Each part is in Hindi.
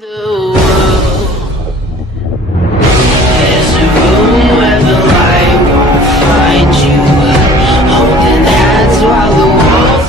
The world. There's a room where the light won't find you, holding hands while the walls.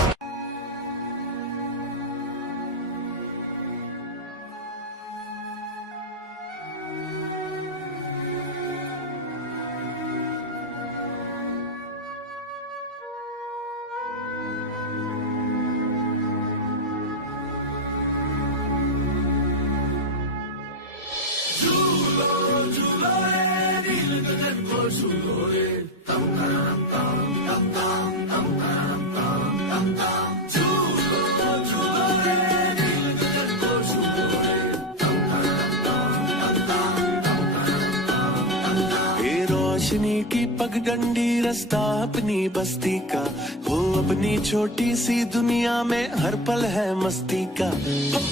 रोशनी की पगडंडी रास्ता अपनी बस्ती का हो, अपनी छोटी सी दुनिया में हर पल है मस्ती का।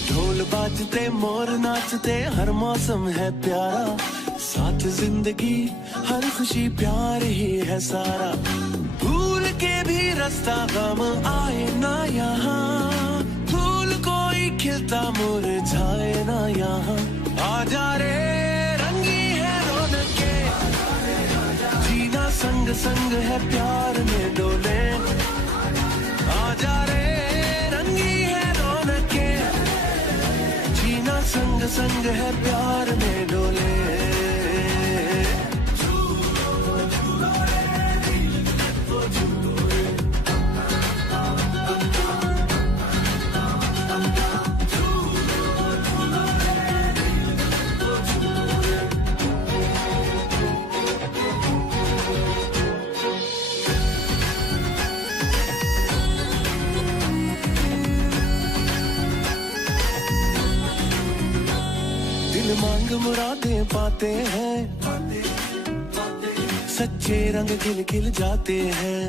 ढोल बाजते मोर नाचते हर मौसम है प्यारा, साथ जिंदगी हर खुशी प्यार ही है सारा। भूल के भी रास्ता गम आए ना यहाँ, फूल कोई खिलता मुरझाए ना यहाँ। आजा रे रंगी है रौनके, जीना संग संग है प्यार में डोले। आजा रे रंगी है रौनके, जीना संग संग है प्यार में डोले। दिल मांग मुरादें पाते हैं, सच्चे रंग खिल खिल जाते हैं।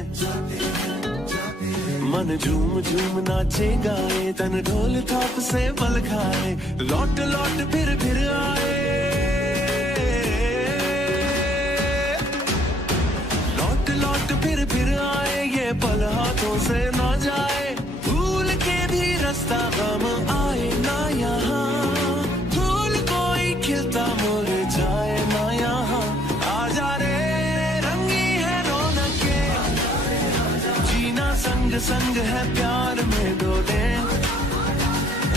मन झूम झूम नाचे गाए, तन ढोल थाप से बल खाए। लौट लौट फिर आए, लौट लौट फिर आए। ये पल हाथों से ना जाए, भूल के भी रास्ता गम आए ना यहाँ। खिलता मुरझाए ना यहाँ। आजा रे रंगी है रौनके, जीना संग संग है प्यार में डोले।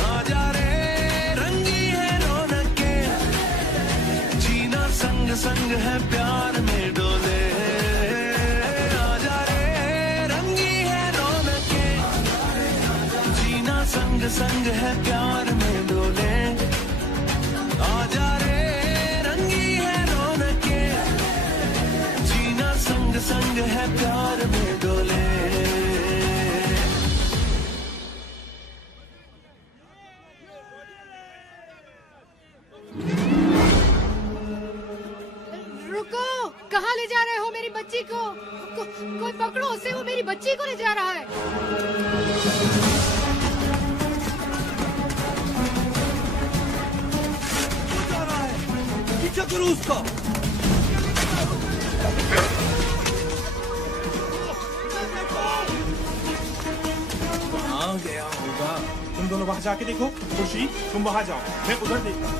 आजा रे रंगी है रौनके, जीना संग संग है प्यार में डोले। आजा रे रंगी है रौनके, जीना संग संग है प्यार में डोले। आजा रे रंगी है रौनके, जीना संग संग है प्यार में डोले। रुको, कहाँ ले जा रहे हो मेरी बच्ची को? कोई पकड़ो उसे, वो मेरी बच्ची को ले जा रहा है। पीछे करो उसका। कहाँ गया होगा? तुम दोनों वहां जाके देखो। खुशी तुम वहां जाओ, मैं उधर देखता हूँ।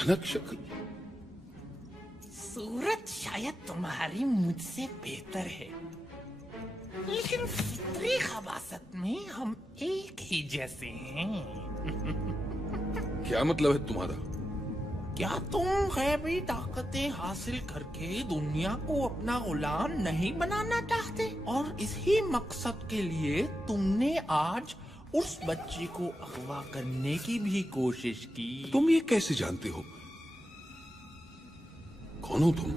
भयानक शक्ल। सूरत शायद तुम्हारी मुझसे बेहतर है, लेकिन फितरी खबासत में हम एक ही जैसे हैं। क्या मतलब है तुम्हारा? क्या तुम गैबी ताकतें हासिल करके दुनिया को अपना गुलाम नहीं बनाना चाहते? और इसी मकसद के लिए तुमने आज उस बच्ची को अगवा करने की भी कोशिश की। तुम ये कैसे जानते हो? कौन हो तुम?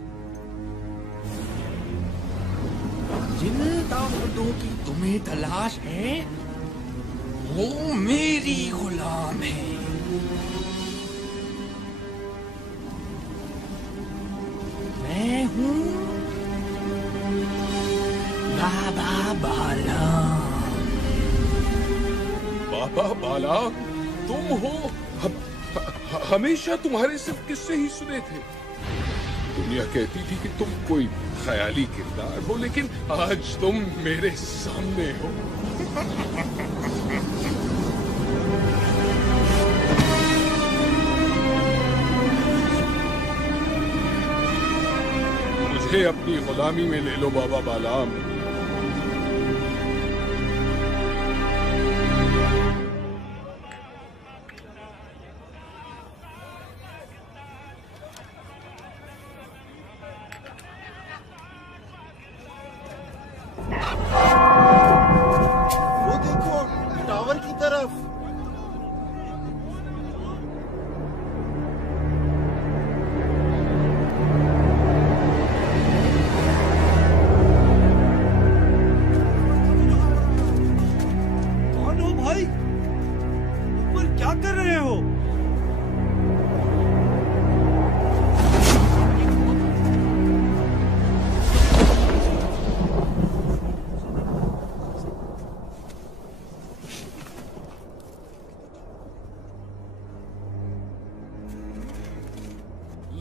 जिन ताकतों की तुम्हें तलाश है वो मेरी गुलाम है। मैं हूँ बाबा बालाम। बाबा बालाम तुम हो? हमेशा तुम्हारे सिर्फ किस्से ही सुने थे। दुनिया कहती थी कि तुम कोई ख्याली किरदार हो, लेकिन आज तुम मेरे सामने हो। मुझे अपनी गुलामी में ले लो बाबा बालाम। वो देखो टावर की तरफ। कौन हो भाई? ऊपर क्या कर रहे हो?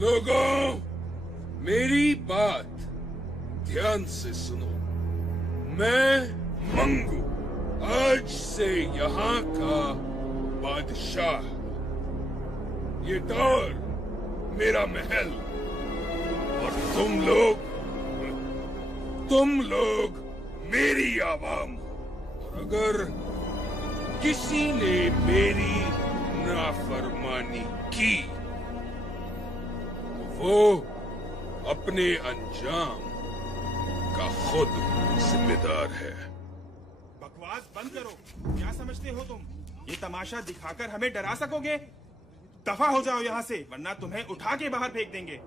लोगों, मेरी बात ध्यान से सुनो। मैं मंगू आज से यहाँ का बादशाह। ये दौर मेरा महल और तुम लोग मेरी आवाम हो। और अगर किसी ने मेरी नाफरमानी की वो अपने अंजाम का खुद जिम्मेदार है। बकवास बंद करो। क्या समझते हो तुम? ये तमाशा दिखाकर हमें डरा सकोगे? दफा हो जाओ यहाँ से, वरना तुम्हें उठा के बाहर फेंक देंगे।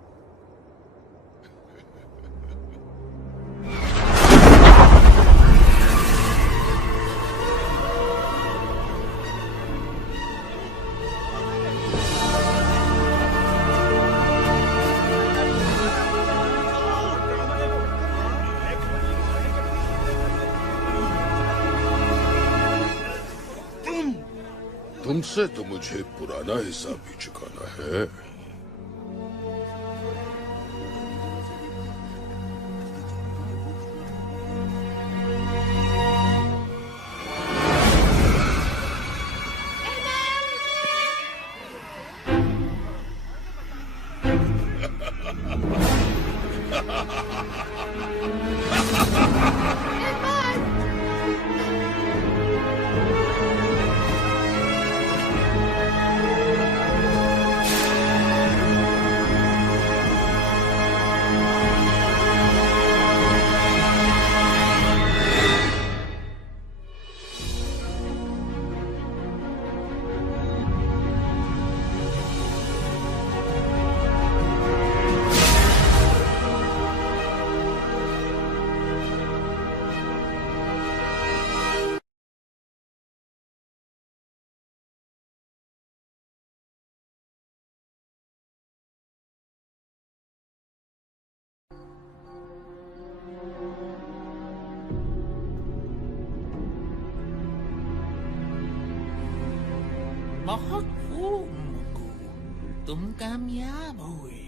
तुमसे तो मुझे पुराना हिसाब भी चुकाना है। बहुत खूब मंगू, तुम कामयाब हुए।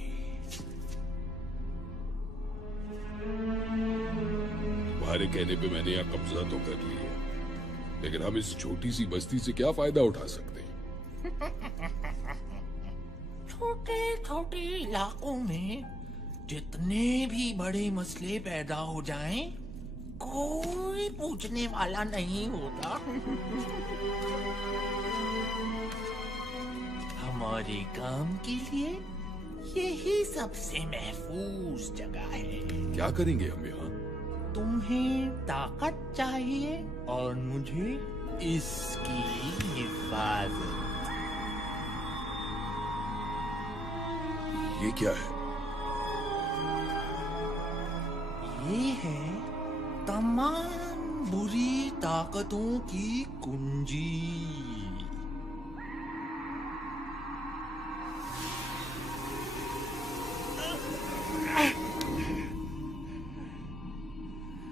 तुम्हारे कहने पे मैंने यहाँ कब्जा तो कर लिया, लेकिन हम इस छोटी सी बस्ती से क्या फायदा उठा सकते हैं? छोटे छोटे इलाकों में जितने भी बड़े मसले पैदा हो जाएं, कोई पूछने वाला नहीं होता। हमारे काम के लिए यही सबसे महफूज जगह है। क्या करेंगे हम यहाँ? तुम्हें ताकत चाहिए और मुझे इसकी हिफाजत। ये क्या है? ये है तमाम बुरी ताकतों की कुंजी।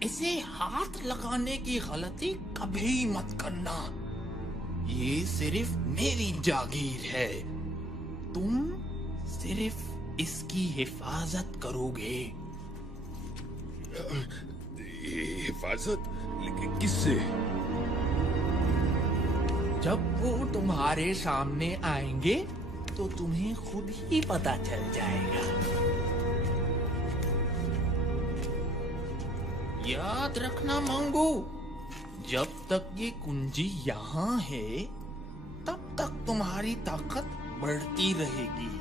इसे हाथ लगाने की गलती कभी मत करना। ये सिर्फ मेरी जागीर है। तुम सिर्फ इसकी हिफाजत करोगे। हिफाजत? लेकिन किससे? जब वो तुम्हारे सामने आएंगे तो तुम्हें खुद ही पता चल जाएगा। याद रखना मंगू, जब तक ये कुंजी यहाँ है तब तक तुम्हारी ताकत बढ़ती रहेगी।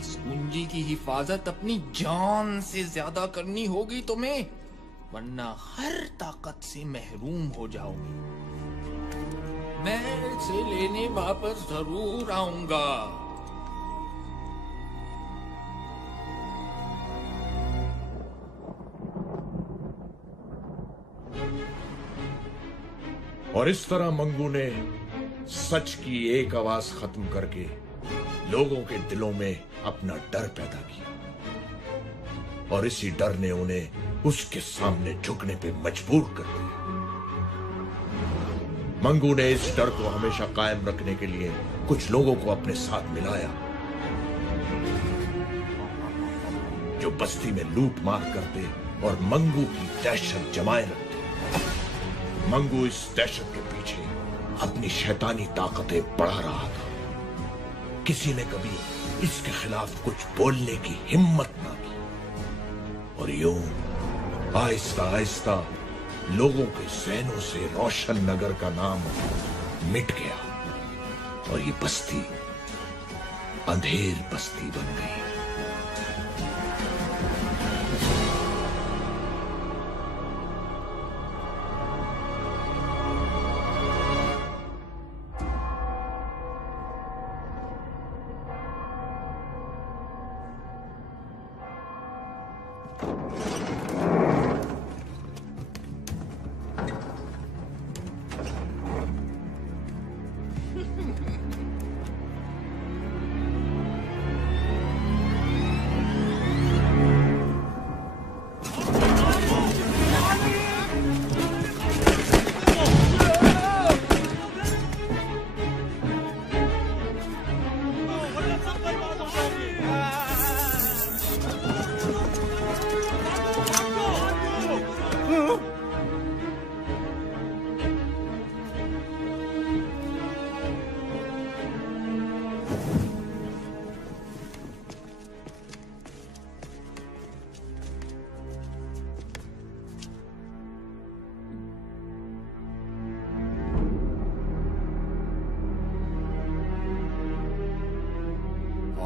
इस कुंजी की हिफाजत अपनी जान से ज्यादा करनी होगी तुम्हें, वरना हर ताकत से महरूम हो जाओगे। मैं इसे लेने वापस जरूर आऊंगा। और इस तरह मंगू ने सच की एक आवाज खत्म करके लोगों के दिलों में अपना डर पैदा किया, और इसी डर ने उन्हें उसके सामने झुकने पे मजबूर कर दिया। मंगू ने इस डर को हमेशा कायम रखने के लिए कुछ लोगों को अपने साथ मिलाया, जो बस्ती में लूट मार करते और मंगू की दहशत जमाए रखते। मंगू इस दहशत के पीछे अपनी शैतानी ताकतें बढ़ा रहा था। किसी ने कभी इसके खिलाफ कुछ बोलने की हिम्मत ना की, और यूं आहिस्ता आहिस्ता लोगों के ज़हनों से रोशन नगर का नाम मिट गया, और ये बस्ती अंधेर बस्ती बन गई।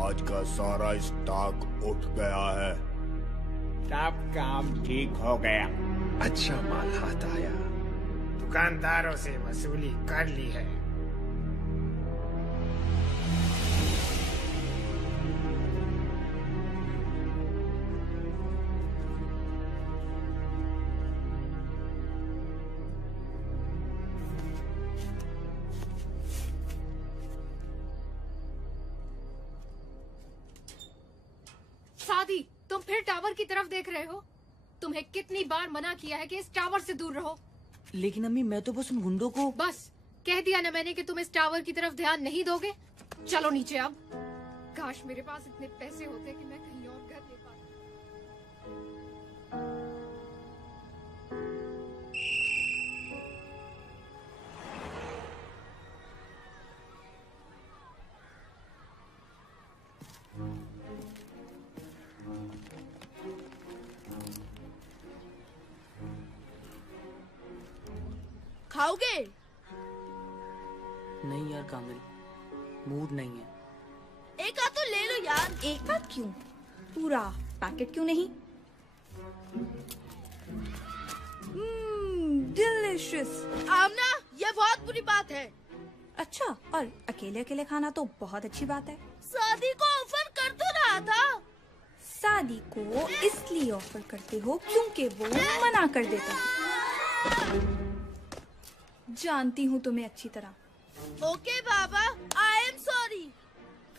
आज का सारा स्टॉक उठ गया है। सब काम ठीक हो गया। अच्छा माल हाथ आया। दुकानदारों से वसूली कर ली है। सादी, तुम फिर टावर की तरफ देख रहे हो? तुम्हें कितनी बार मना किया है कि इस टावर से दूर रहो। लेकिन अम्मी, मैं तो बस उन गुंडों को। बस कह दिया ना मैंने कि तुम इस टावर की तरफ ध्यान नहीं दोगे। चलो नीचे अब। काश मेरे पास इतने पैसे होते कि मैं कहीं और घर ले पाता। खाओगे? नहीं यार कामिल, मूड नहीं है। एक आध तो ले लो यार। एक आध क्यों, पूरा पैकेट क्यों नहीं? डिलिशियस। आमना, ये बहुत बुरी बात है। अच्छा, और अकेले अकेले खाना तो बहुत अच्छी बात है। शादी को ऑफर कर तो रहा था। शादी को इसलिए ऑफर करते हो क्योंकि वो मना कर देता है। जानती हूँ तुम्हें अच्छी तरह। Okay Baba, I am sorry.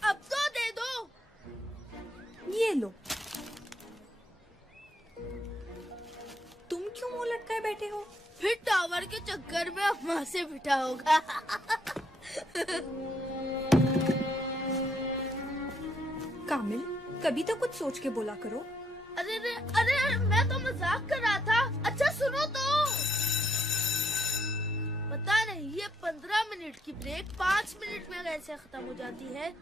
अब तो दे दो। ये लो। तुम क्यों मुंह लटकाए बैठे हो? फिर टावर के चक्कर में अम्मा से पिटा होगा। कामिल, कभी तो कुछ सोच के बोला करो। अरे अरे अरे, मैं तो मजाक कर रहा था। अच्छा सुनो तो। पता नहीं ये 15 मिनट की ब्रेक 5 मिनट में कैसे खत्म हो जाती है।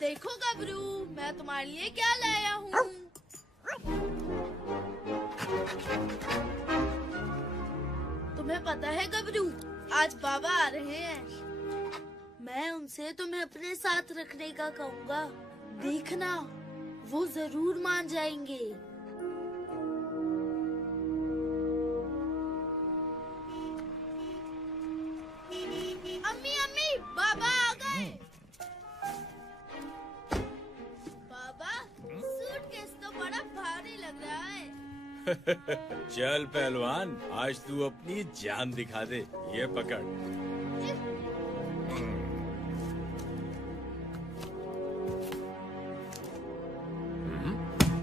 देखो गबरू, मैं तुम्हारे लिए क्या लाया हूँ। तुम्हें पता है गबरू, आज बाबा आ रहे हैं। मैं उनसे तुम्हें अपने साथ रखने का कहूँगा। देखना, वो जरूर मान जाएंगे। अम्मी अम्मी, बाबा आ गए। सूटकेस तो बड़ा भारी लग रहा है। चल पहलवान, आज तू अपनी जान दिखा दे। ये पकड़।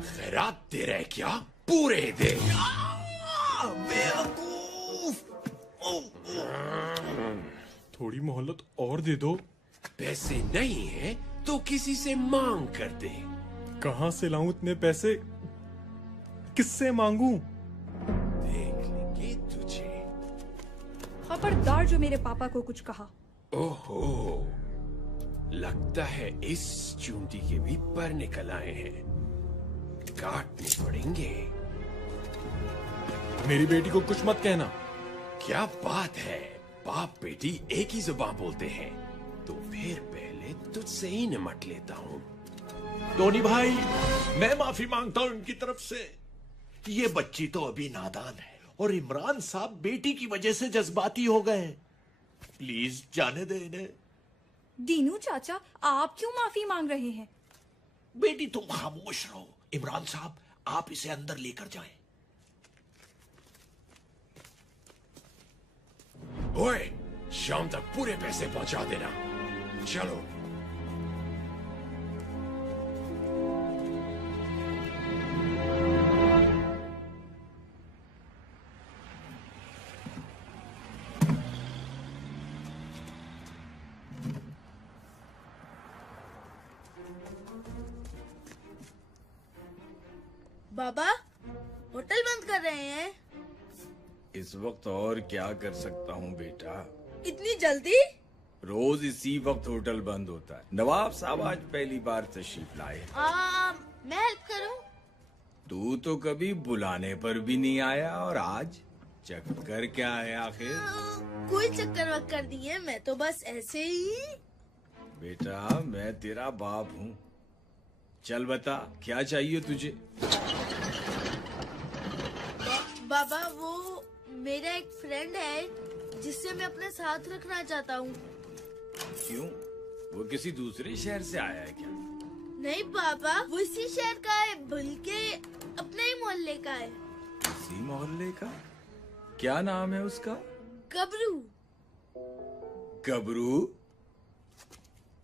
खैरात दे रहे क्या? पूरे दे। थोड़ी मोहलत और दे दो। पैसे नहीं है तो किसी से मांग कर दे। कहाँ से लाऊं इतने पैसे? किससे मांगू? देख लेंगे तुझे। खबरदार जो मेरे पापा को कुछ कहा। ओहो, लगता है इस चूंटी के भी पर निकल आए हैं। काटने पड़ेंगे। मेरी बेटी को कुछ मत कहना। क्या बात है, बाप बेटी एक ही जुबान बोलते हैं। तो फिर पहले तुझसे ही निमट लेता हूँ। टोनी भाई, मैं माफी मांगता हूँ इनकी तरफ से। ये बच्ची तो अभी नादान है और इमरान साहब बेटी की वजह से जज्बाती हो गए हैं। प्लीज जाने दे इन्हें। दीनू चाचा, आप क्यों माफी मांग रहे हैं? बेटी तुम खामोश रहो। इमरान साहब, आप इसे अंदर लेकर जाएं। ओए, शाम तक पूरे पैसे पहुंचा देना। चलो। बाबा, होटल बंद कर रहे हैं। इस वक्त और क्या कर सकता हूँ बेटा? इतनी जल्दी? रोज इसी वक्त होटल बंद होता है। नवाब साहब आज पहली बार तशरीफ लाए। मैं हेल्प करूं? तू तो कभी बुलाने पर भी नहीं आया और आज चक्कर क्या है आखिर? कोई चक्कर वक्कर नहीं है, मैं तो बस ऐसे ही। बेटा, मैं तेरा बाप हूँ। चल बता, क्या चाहिए तुझे? बाबा, वो मेरा एक फ्रेंड है जिससे मैं अपने साथ रखना चाहता हूँ। क्यों? वो किसी दूसरे शहर से आया है क्या? नहीं पापा, वो इसी शहर का है, बल्कि अपने ही मोहल्ले का है। इसी मोहल्ले का? क्या नाम है उसका? गबरू। गबरू?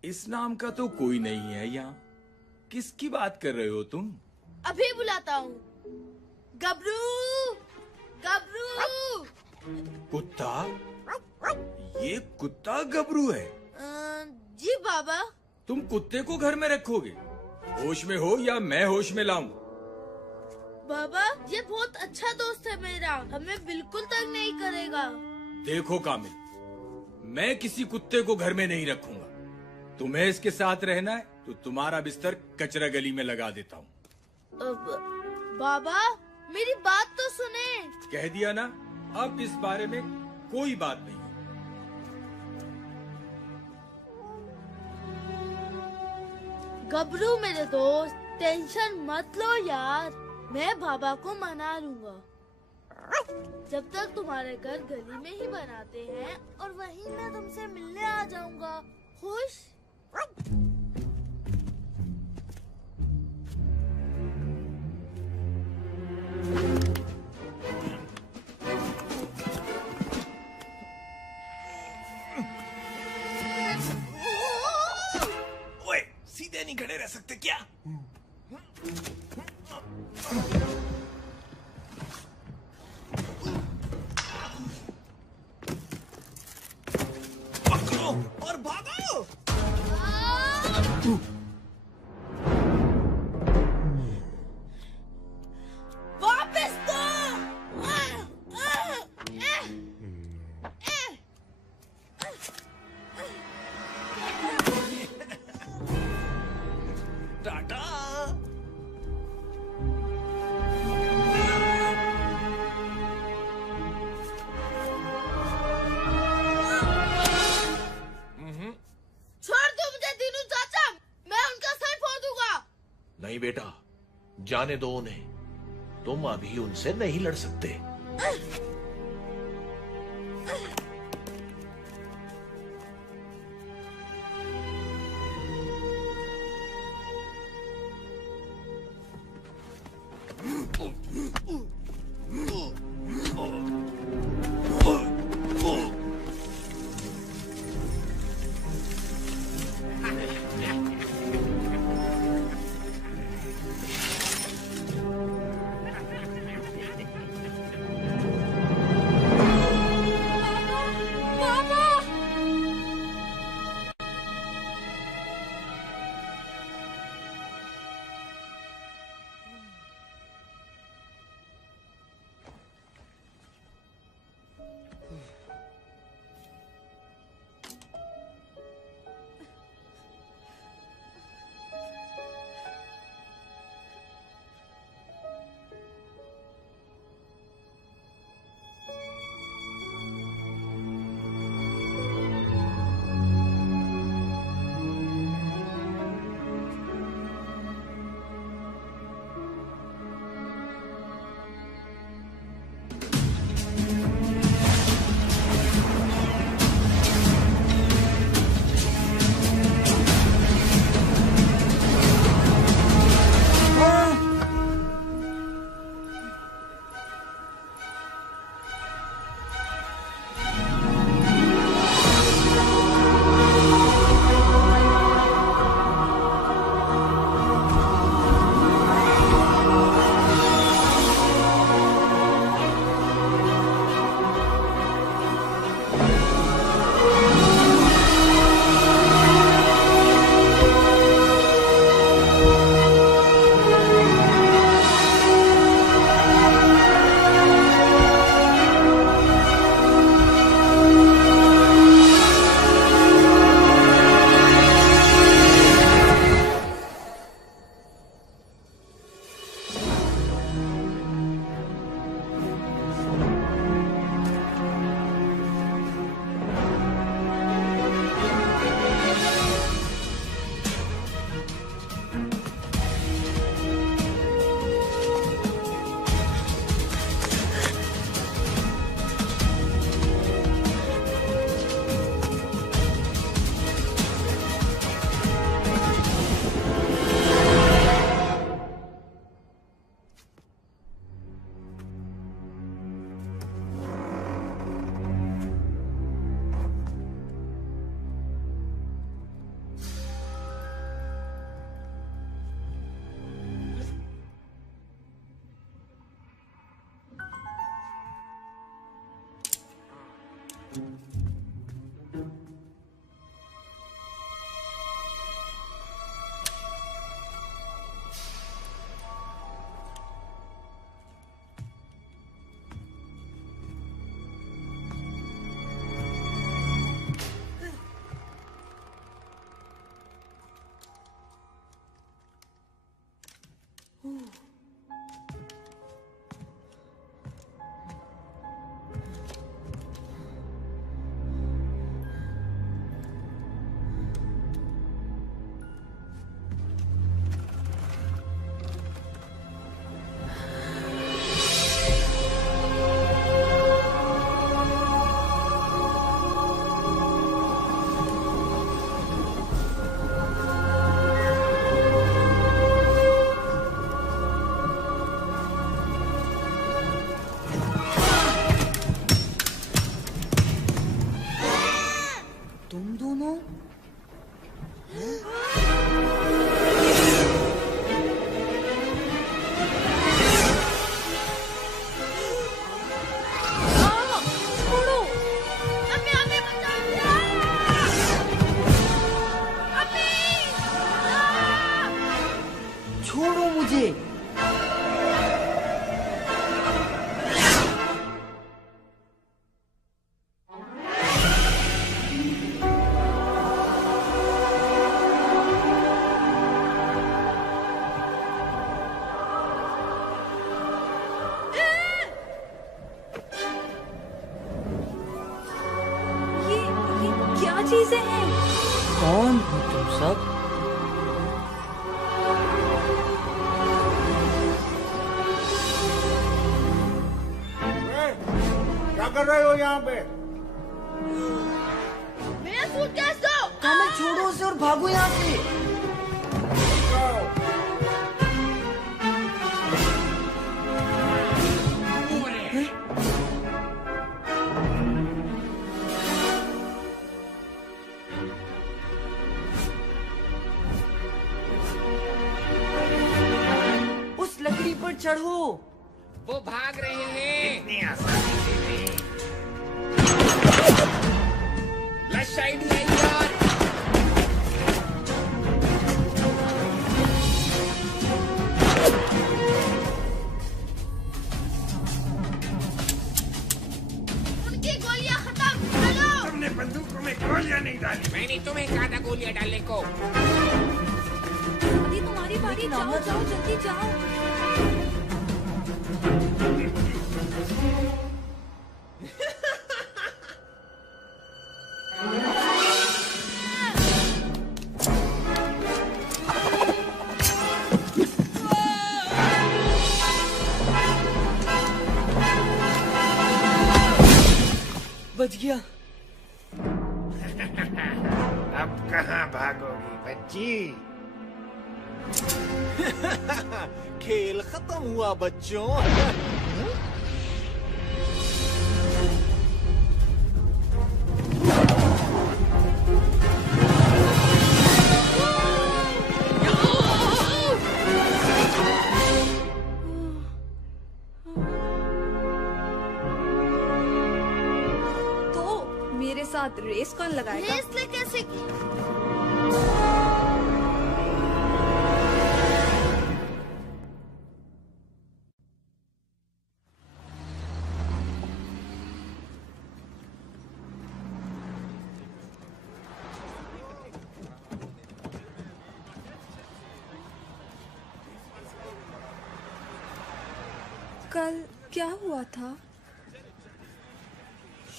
इस नाम का तो कोई नहीं है यहाँ। किसकी बात कर रहे हो तुम? अभी बुलाता हूँ। गबरू, गबरू। कुत्ता? ये कुत्ता गबरू है? जी बाबा। तुम कुत्ते को घर में रखोगे? होश में हो या मैं होश में लाऊं? बाबा, ये बहुत अच्छा दोस्त है मेरा, हमें बिल्कुल तंग नहीं करेगा। देखो कामिल, मैं किसी कुत्ते को घर में नहीं रखूंगा। तुम्हें इसके साथ रहना है तो तुम्हारा बिस्तर कचरा गली में लगा देता हूँ। बाबा, मेरी बात तो सुने। कह दिया ना, अब इस बारे में कोई बात नहीं। गबरू मेरे दोस्त, टेंशन मत लो यार, मैं बाबा को मना लूंगा। जब तक तुम्हारे घर गली में ही बनाते हैं और वहीं मैं तुमसे मिलने आ जाऊंगा। खुश? ओए, सीधे नहीं खड़े रह सकते क्या? पकड़ो और भागो। वापस दो। टाटा। छोड़ दो मुझे दीनू चाचा, मैं उनका सर फोड़ दूंगा। नहीं बेटा, जाने दो उन्हें। तुम अभी उनसे नहीं लड़ सकते। चीजें हैं? कौन हो तुम सब? क्या कर रहे हो यहाँ पे? मेरा सूटकेस दो। कामल छोड़ो उसे और भागो यहाँ से। उस लकड़ी पर चढ़ो। वो भाग रहे हैं। इतनी आसानी से नहीं। लश आइडिया यार। उनकी गोलियां खत्म। चलो। तुमने बंदूकों में गोलियां नहीं डाली। मैंने तुम्हें कहा था गोलियां डालने को। अभी तुम्हारी बारी, जाओ जाओ जल्दी जाओ। बच गया। अब कहाँ भागोगी बच्ची? खेल खत्म हुआ बच्चों। तो मेरे साथ रेस कौन लगाएगा? रेस ले कैसे की? कल क्या हुआ था?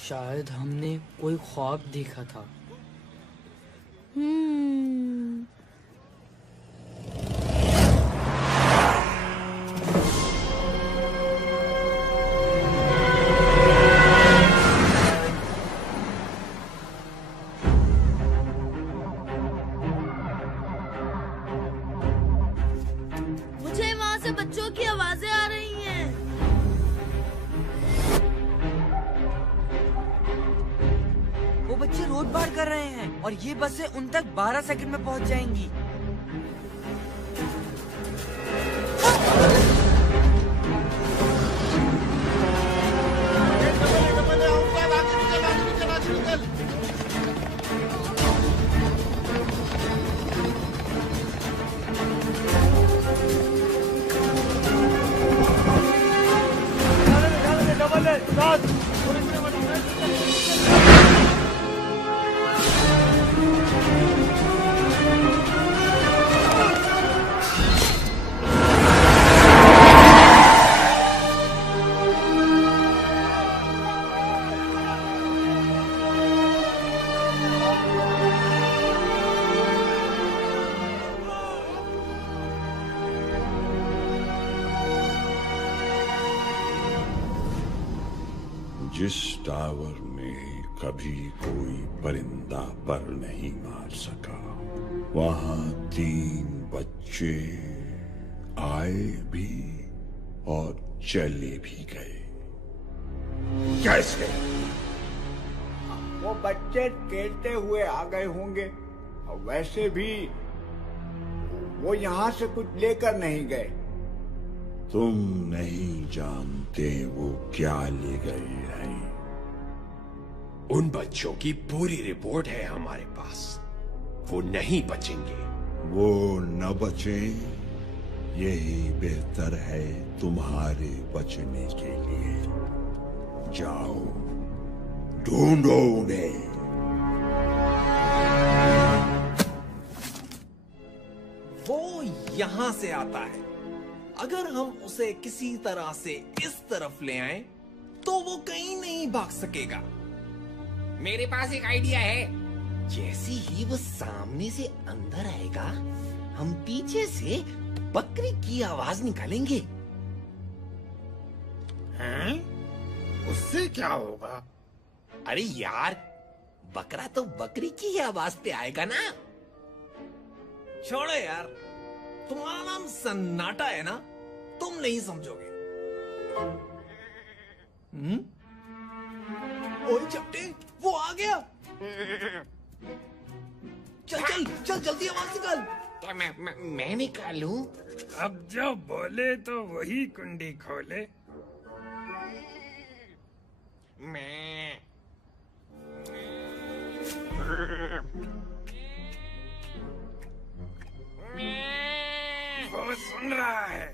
शायद हमने कोई ख्वाब देखा था। मुझे वहाँ से बच्चों की आवाजें आ रही हैं। वो बच्चे रोड पार कर रहे हैं और ये बसें उन तक 12 सेकंड में पहुंच जाएंगी। जिस टावर में कभी कोई परिंदा पर नहीं मार सका, वहां 3 बच्चे आए भी और चले भी गए। कैसे? वो बच्चे खेलते हुए आ गए होंगे, और वैसे भी वो यहाँ से कुछ लेकर नहीं गए। तुम नहीं जानते वो क्या ले गए हैं। उन बच्चों की पूरी रिपोर्ट है हमारे पास। वो नहीं बचेंगे। वो न बचे, यही बेहतर है तुम्हारे बचने के लिए। जाओ, ढूंढो उन्हें। वो यहां से आता है। अगर हम उसे किसी तरह से इस तरफ ले आए तो वो कहीं नहीं भाग सकेगा। मेरे पास एक आइडिया है। जैसे ही वो सामने से अंदर आएगा, हम पीछे से बकरी की आवाज निकालेंगे। हैं? उससे क्या होगा? अरे यार, बकरा तो बकरी की ही आवाज पे आएगा ना। छोड़ो यार, तुम्हारा नाम सन्नाटा है ना, तुम नहीं समझोगे। ओए चपटे, वो आ गया। चल चल चल, जल्दी आवाज निकाल। क्या मैं निकालूं? अब जो बोले तो वही कुंडी खोले। मैं वो सुन रहा है।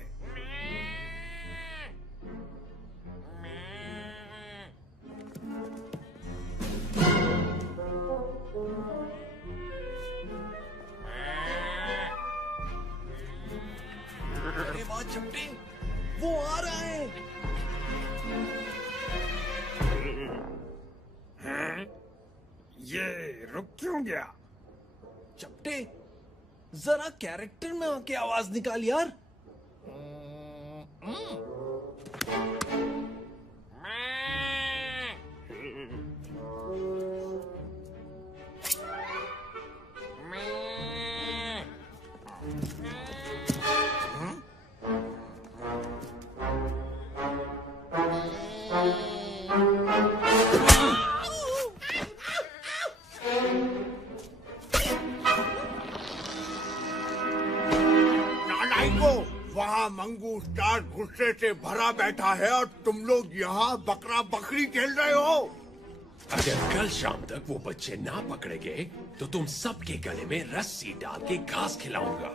अरे वाह चपटे, वो आ रहा है। हैं? ये रुक क्यों गया? चपटे, जरा कैरेक्टर में आके आवाज निकाल यार। वहाँ मंगू स्टार गुस्से से भरा बैठा है और तुम लोग यहाँ बकरा बकरी खेल रहे हो। अगर कल शाम तक वो बच्चे ना पकड़े गए तो तुम सबके गले में रस्सी डाल के घास खिलाऊंगा।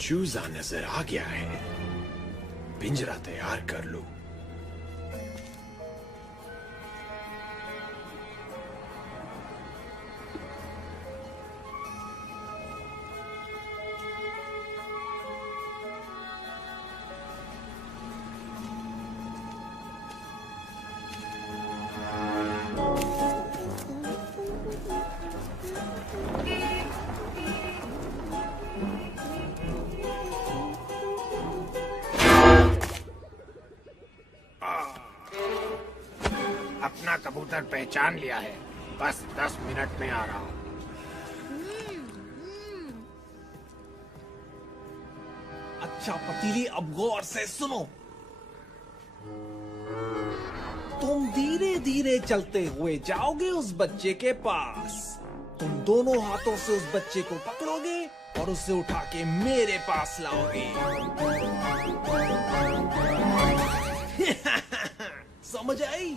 चूजा नजर आ गया है, पिंजरा तैयार कर लो। अपना कबूतर पहचान लिया है। बस 10 मिनट में आ रहा हूँ। अच्छा पतीली, अब गौर से सुनो। तुम धीरे धीरे चलते हुए जाओगे उस बच्चे के पास। तुम दोनों हाथों से उस बच्चे को पकड़ोगे और उसे उठा के मेरे पास लाओगे। समझ आई?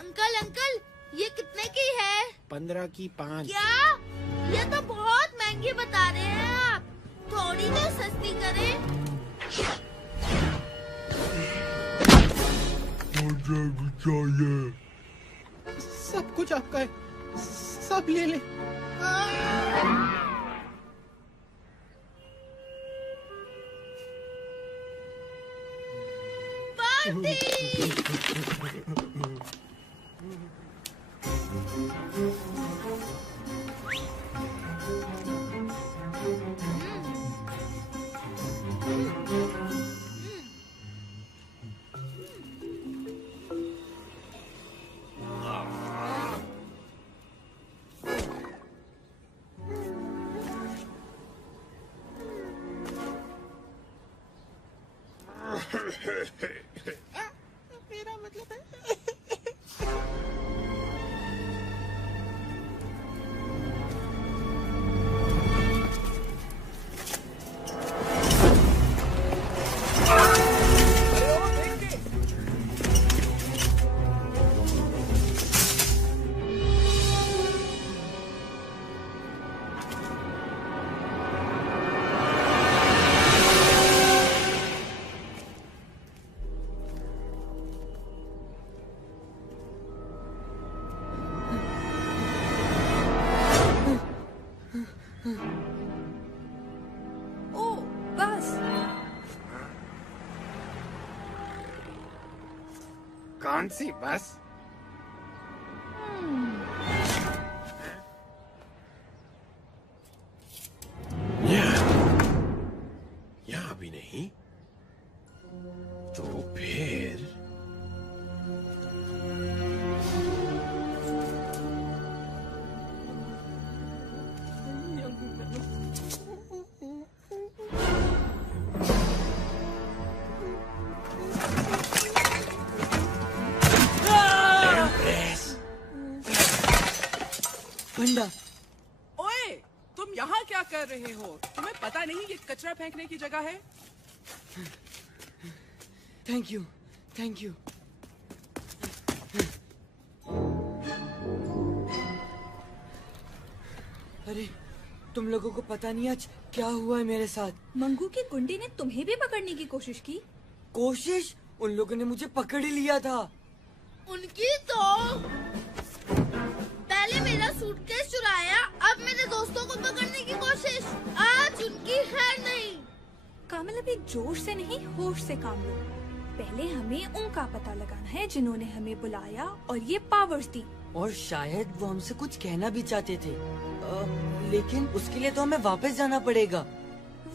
अंकल अंकल, ये कितने की है? 15 की 5। क्या? ये तो बहुत महंगी बता रहे हैं आप। थोड़ी तो सस्ती करें। सब कुछ आपका है, सब ले ले। मेरा मतलब है कौन सी बस? यहाँ भी नहीं, तो फिर बंदा। ओए, तुम यहाँ क्या कर रहे हो? तुम्हें पता नहीं ये कचरा फेंकने की जगह है? Thank you, thank you. अरे, तुम लोगों को पता नहीं आज क्या हुआ है मेरे साथ। मंगू की गुंडे ने तुम्हें भी पकड़ने की कोशिश की। कोशिश? उन लोगों ने मुझे पकड़ ही लिया था। उनकी तो पहले मेरा सूटकेस चुराया, अब मेरे दोस्तों को पकड़ने की कोशिश। आज उनकी खैर नहीं। कामल, अभी जोश से नहीं, होश से काम लो। पहले हमें उनका पता लगाना है जिन्होंने हमें बुलाया और ये पावर्स दी। और शायद वो हमसे कुछ कहना भी चाहते थे, लेकिन उसके लिए तो हमें वापस जाना पड़ेगा।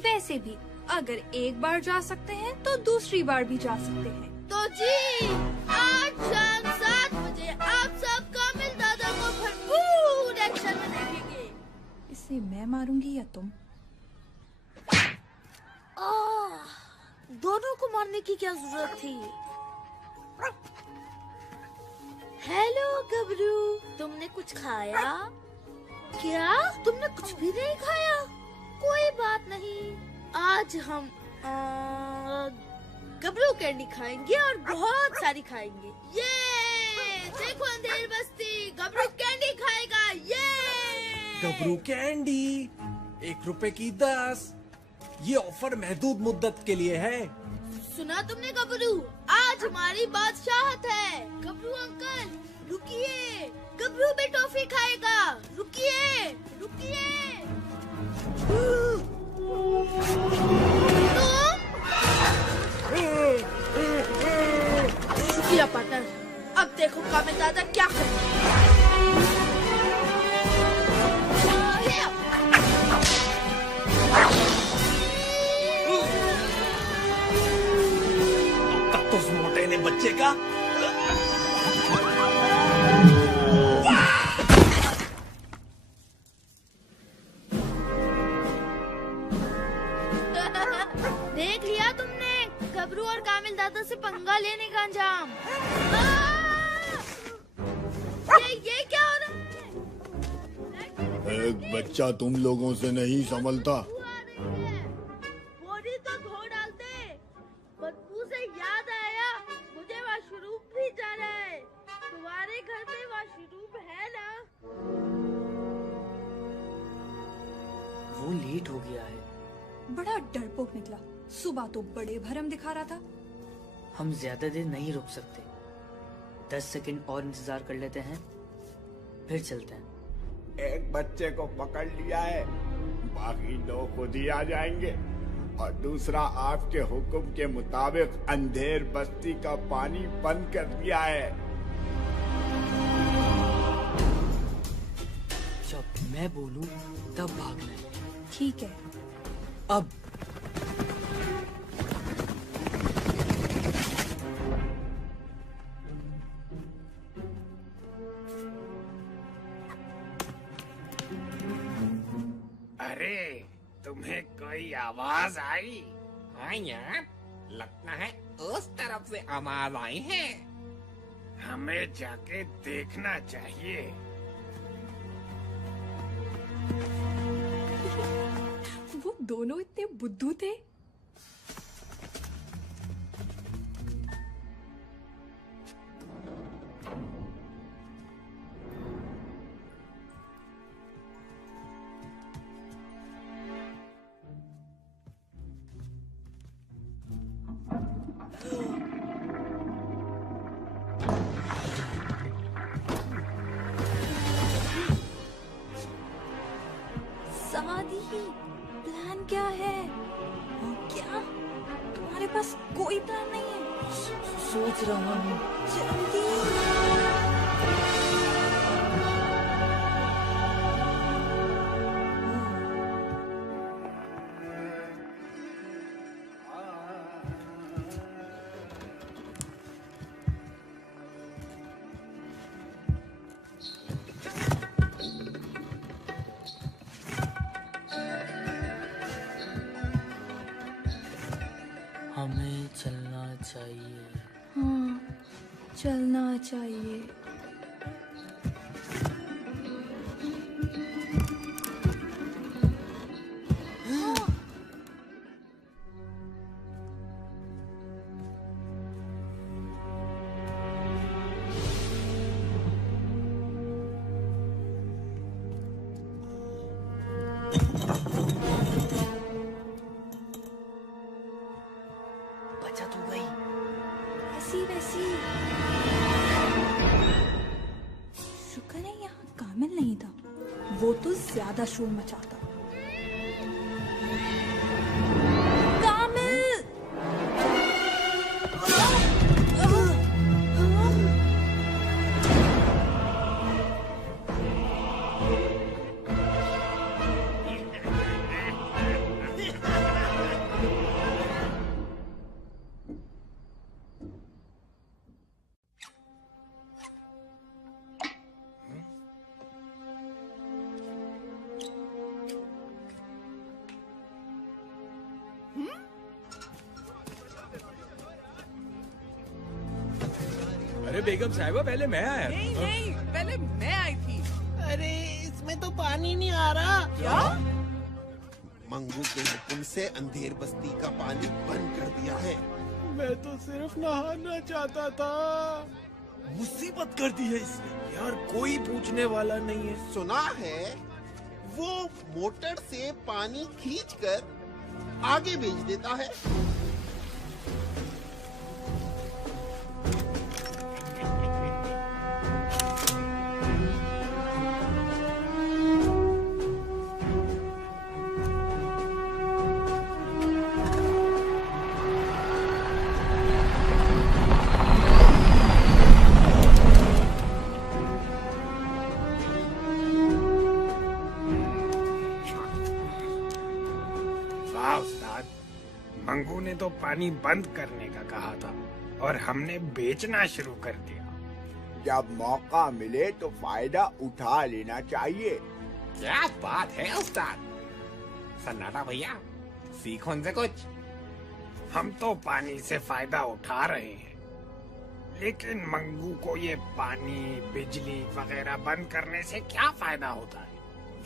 वैसे भी अगर एक बार जा सकते हैं तो दूसरी बार भी जा सकते हैं। तो जी, आज शाम 7 बजे आप सब कामिल दादा को भरपूर एक्शन में देखेंगे। इसे मैं मारूंगी या तुम? दोनों को मारने की क्या जरूरत थी? हेलो गबरू, तुमने कुछ खाया? क्या? तुमने कुछ भी नहीं खाया? कोई बात नहीं, आज हम गबरू कैंडी खाएंगे और बहुत सारी खाएंगे। ये देखो अंधेर बस्ती, गबरू कैंडी खाएगा। ये गबरू कैंडी 1 रुपए की 10। ये ऑफर महदूद मुद्दत के लिए है। सुना तुमने गबरू? आज हमारी बादशाहत है। गबरू अंकल रुकिए, गबरू भी टॉफी खाएगा। रुकिए रुकिए। शुक्रिया पार्टनर। अब देखो कामिल दादा क्या करें। जाएगा। देख लिया तुमने गबरू और कामिल दादा से पंगा लेने का अंजाम। ये क्या हो रहा है? एक बच्चा तुम लोगों से नहीं संभलता। बोरी तो धो डालते। बदबू से याद आया, मुझे वॉशरूम भी जाना है। तुम्हारे घर में वॉशरूम है ना? वो लेट हो गया है। बड़ा डरपोक निकला। सुबह तो बड़े भरम दिखा रहा था। हम ज्यादा देर नहीं रुक सकते। 10 सेकंड और इंतजार कर लेते हैं, फिर चलते हैं। एक बच्चे को पकड़ लिया है, बाकी 2 खुद ही आ जाएंगे। और दूसरा, आपके हुक्म के मुताबिक अंधेर बस्ती का पानी बंद कर दिया है। जब मैं बोलूं तब भागना है। ठीक है। अब अरे तुम्हें कोई आवाज आई? हाँ यार, लगता है उस तरफ से आवाज आई है। हमें जाके देखना चाहिए। वो दोनों इतने बुद्धू थे। शादी प्लान क्या है? क्या तुम्हारे पास कोई प्लान नहीं है? सोच रहा हूँ। जल्दी। हमें चलना चाहिए। हाँ, चलना चाहिए। बचत हो गई। वैसी वैसी। शुक्र है यहाँ कामिल नहीं था, वो तो ज्यादा शोर मचाता। कामिल! अरे बेगम साहिबा, पहले मैं आया। नहीं नहीं, पहले मैं आई थी। अरे इसमें तो पानी नहीं आ रहा। क्या? मंगू के हुक्म से अंधेर बस्ती का पानी बंद कर दिया है। मैं तो सिर्फ नहाना चाहता था। मुसीबत कर दी है इसने। यार कोई पूछने वाला नहीं है। सुना है वो मोटर से पानी खींचकर आगे भेज देता है। वाह उस्ताद, मंगू ने तो पानी बंद करने का कहा था और हमने बेचना शुरू कर दिया। जब मौका मिले तो फायदा उठा लेना चाहिए। क्या बात है उस्ताद। सन्नाटा भैया, सीखो उनसे कुछ। हम तो पानी से फायदा उठा रहे हैं, लेकिन मंगू को ये पानी, बिजली वगैरह बंद करने से क्या फायदा होता है?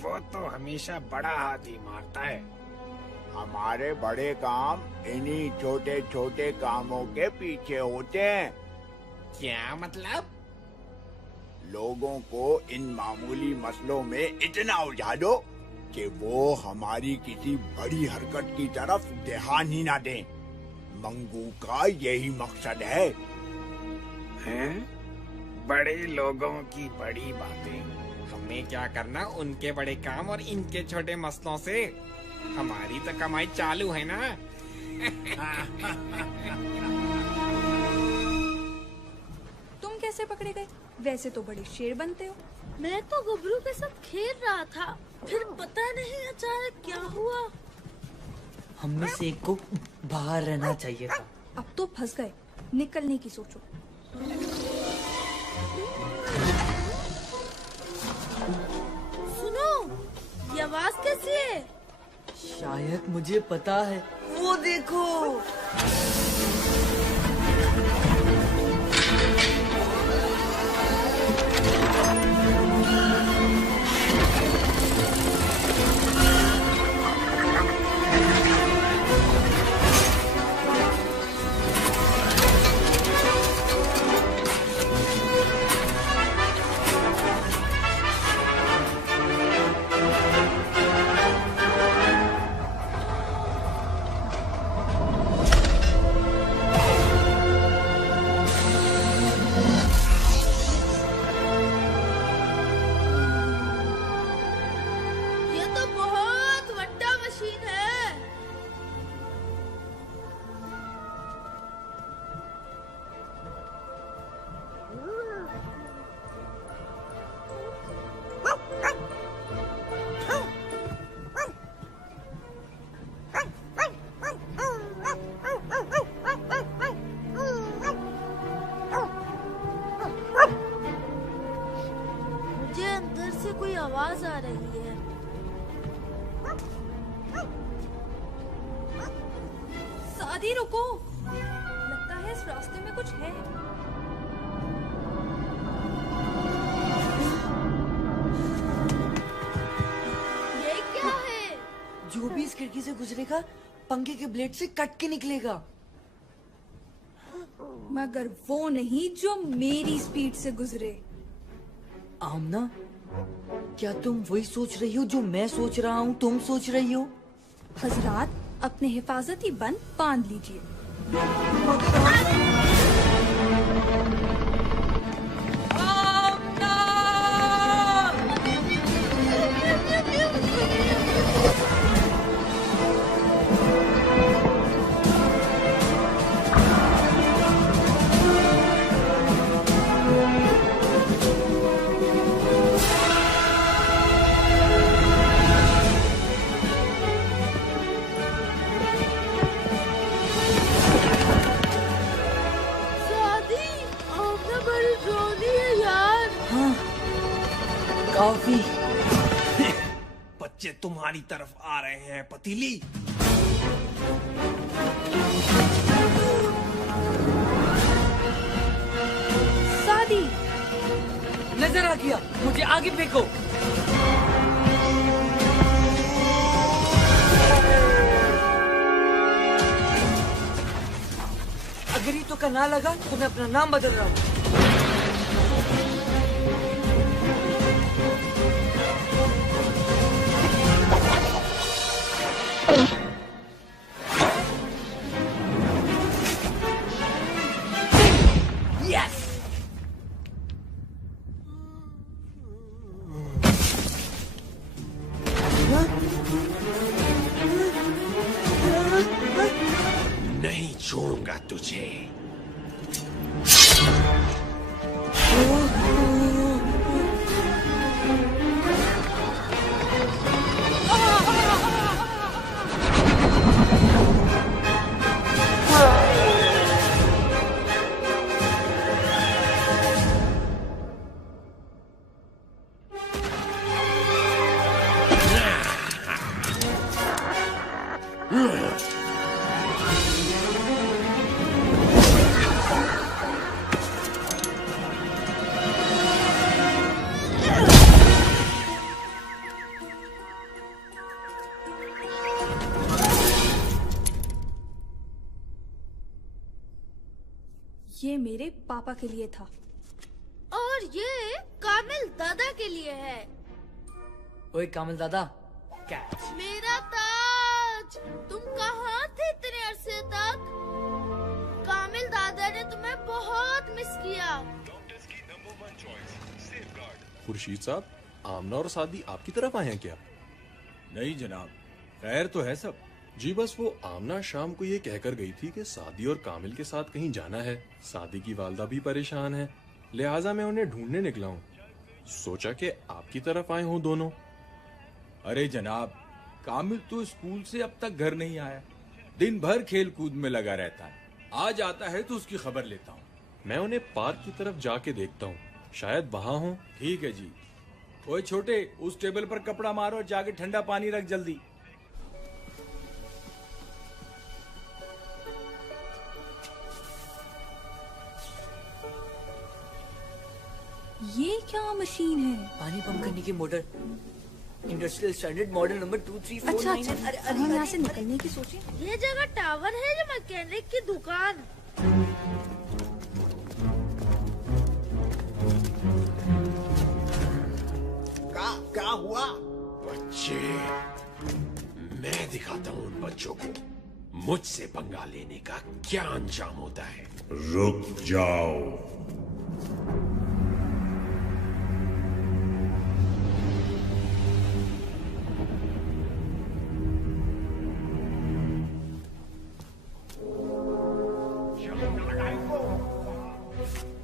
वो तो हमेशा बड़ा हाथ ही मारता है। हमारे बड़े काम इन्हीं छोटे छोटे कामों के पीछे होते हैं। क्या मतलब? लोगों को इन मामूली मसलों में इतना उलझा दो कि वो हमारी किसी बड़ी हरकत की तरफ ध्यान ही ना दें। मंगू का यही मकसद है। हैं? बड़े लोगों की बड़ी बातें। हमें क्या करना उनके बड़े काम और इनके छोटे मसलों से? हमारी तो कमाई चालू है ना। तुम कैसे पकड़े गए? वैसे तो बड़े शेर बनते हो। मैं तो गबरू के साथ खेल रहा था, फिर पता नहीं अचानक क्या हुआ। हम में से एक को बाहर रहना चाहिए था। अब तो फंस गए, निकलने की सोचो। सुनो, ये आवाज कैसी है? शायद मुझे पता है। वो देखो। आवाज आ रही है। सादी रुको, लगता है इस रास्ते में कुछ है। ये क्या है? जो भी इस खिड़की से गुजरेगा पंखे के ब्लेड से कट के निकलेगा। मगर वो नहीं जो मेरी स्पीड से गुजरे। आमना, क्या तुम वही सोच रही हो जो मैं सोच रहा हूँ तुम सोच रही हो? हजरात, अपने हिफाजती बंद बांध लीजिए। काफी। बच्चे तुम्हारी तरफ आ रहे हैं पतीली। सादी, नजर आ गया, मुझे आगे फेंको। अगर ये तो का ना लगा तो मैं अपना नाम बदल रहा हूँ। नहीं छोड़ूंगा तुझे। ये मेरे पापा के लिए था। और ये कामिल दादा के लिए है। ओए कामिल दादा, मेरा ताज, तुम कहाँ थे इतने अरसे तक? कामिल दादा ने तुम्हें बहुत मिस किया। खुर्शीद साहब, आमना और सादी आपकी तरफ आए हैं क्या? नहीं जनाब, खैर तो है सब। जी बस वो आमना शाम को ये कहकर गई थी कि सादी और कामिल के साथ कहीं जाना है। सादी की वालदा भी परेशान है, लिहाजा मैं उन्हें ढूंढने निकला हूँ। सोचा कि आपकी तरफ आए हों दोनों। अरे जनाब, कामिल तो स्कूल से अब तक घर नहीं आया। दिन भर खेल कूद में लगा रहता है। आज आता है तो उसकी खबर लेता हूँ। मैं उन्हें पार्क की तरफ जाके देखता हूँ, शायद वहाँ हो। ठीक है जी। ओए छोटे, उस टेबल पर कपड़ा मारो और जाके ठंडा पानी रख जल्दी। ये क्या मशीन है? पानी पंप करने की motor. Industrial standard model number 2349। अच्छा अच्छा, अब हम यहाँ से निकलने की सोचे। ये जगह टावर है या मैकेनिक की दुकान? क्या हुआ? बच्चे, मैं दिखाता हूँ उन बच्चों को मुझसे पंगा लेने का क्या अंजाम होता है। रुक जाओ।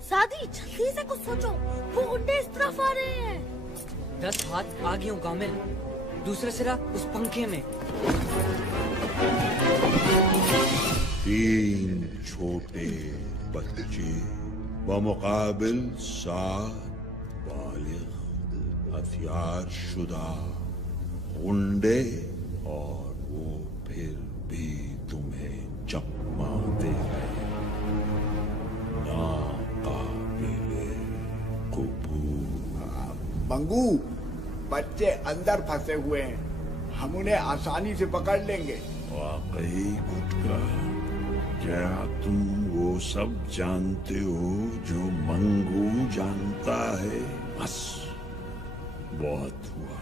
सादी, जल्दी से कुछ सोचो, वो गुंडे इस तरफ आ रहे हैं। 10 हाथ आगे हूँ कामिल, दूसरा सिरा उस पंखे में। 3 छोटे बच्चे बमुकाबिल 7 बालिग हथियार शुदा गुंडे, और वो फिर भी तुम्हें चकमा दे रहे। मंगू, बच्चे अंदर फंसे हुए हैं, हम उन्हें आसानी से पकड़ लेंगे। वाकई गुटका, क्या तुम वो सब जानते हो जो मंगू जानता है? बस बहुत हुआ,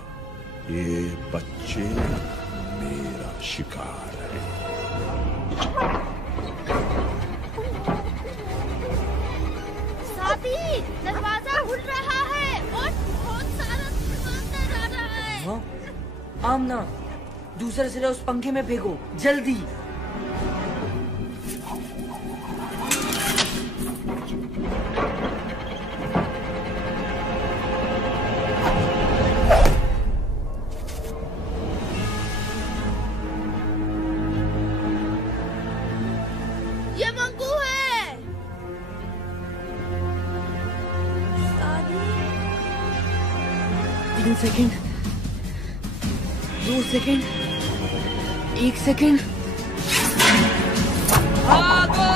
ये बच्चे मेरा शिकार है। सादी, दरवाजा खुल रहा है और बहुत सारा सामान अंदर आ रहा है। हाँ? आमना, दूसरा सिरा उस पंखे में फेंको, जल्दी। ये मंगू है। 3 सेकंड, 2 सेकंड, 1 सेकंड। भागो!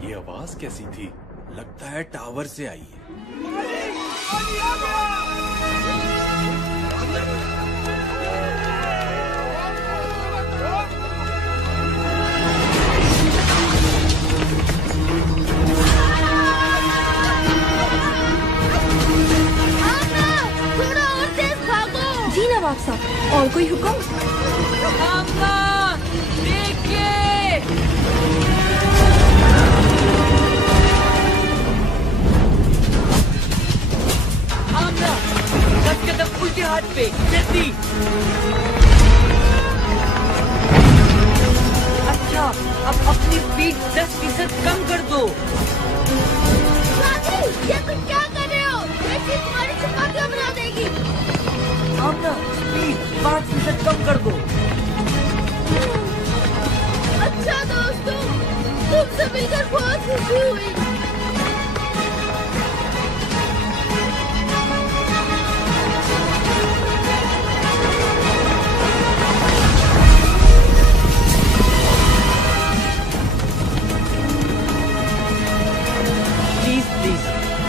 ये आवाज कैसी थी? लगता है टावर से आई है। थोड़ा और तेज भागो। जी नवाब साहब, और कोई हुक्म? आमना, 10 कदम उल्टे हाथ पे, जल्दी। अच्छा, अब अपनी स्पीड 10% कम कर दो।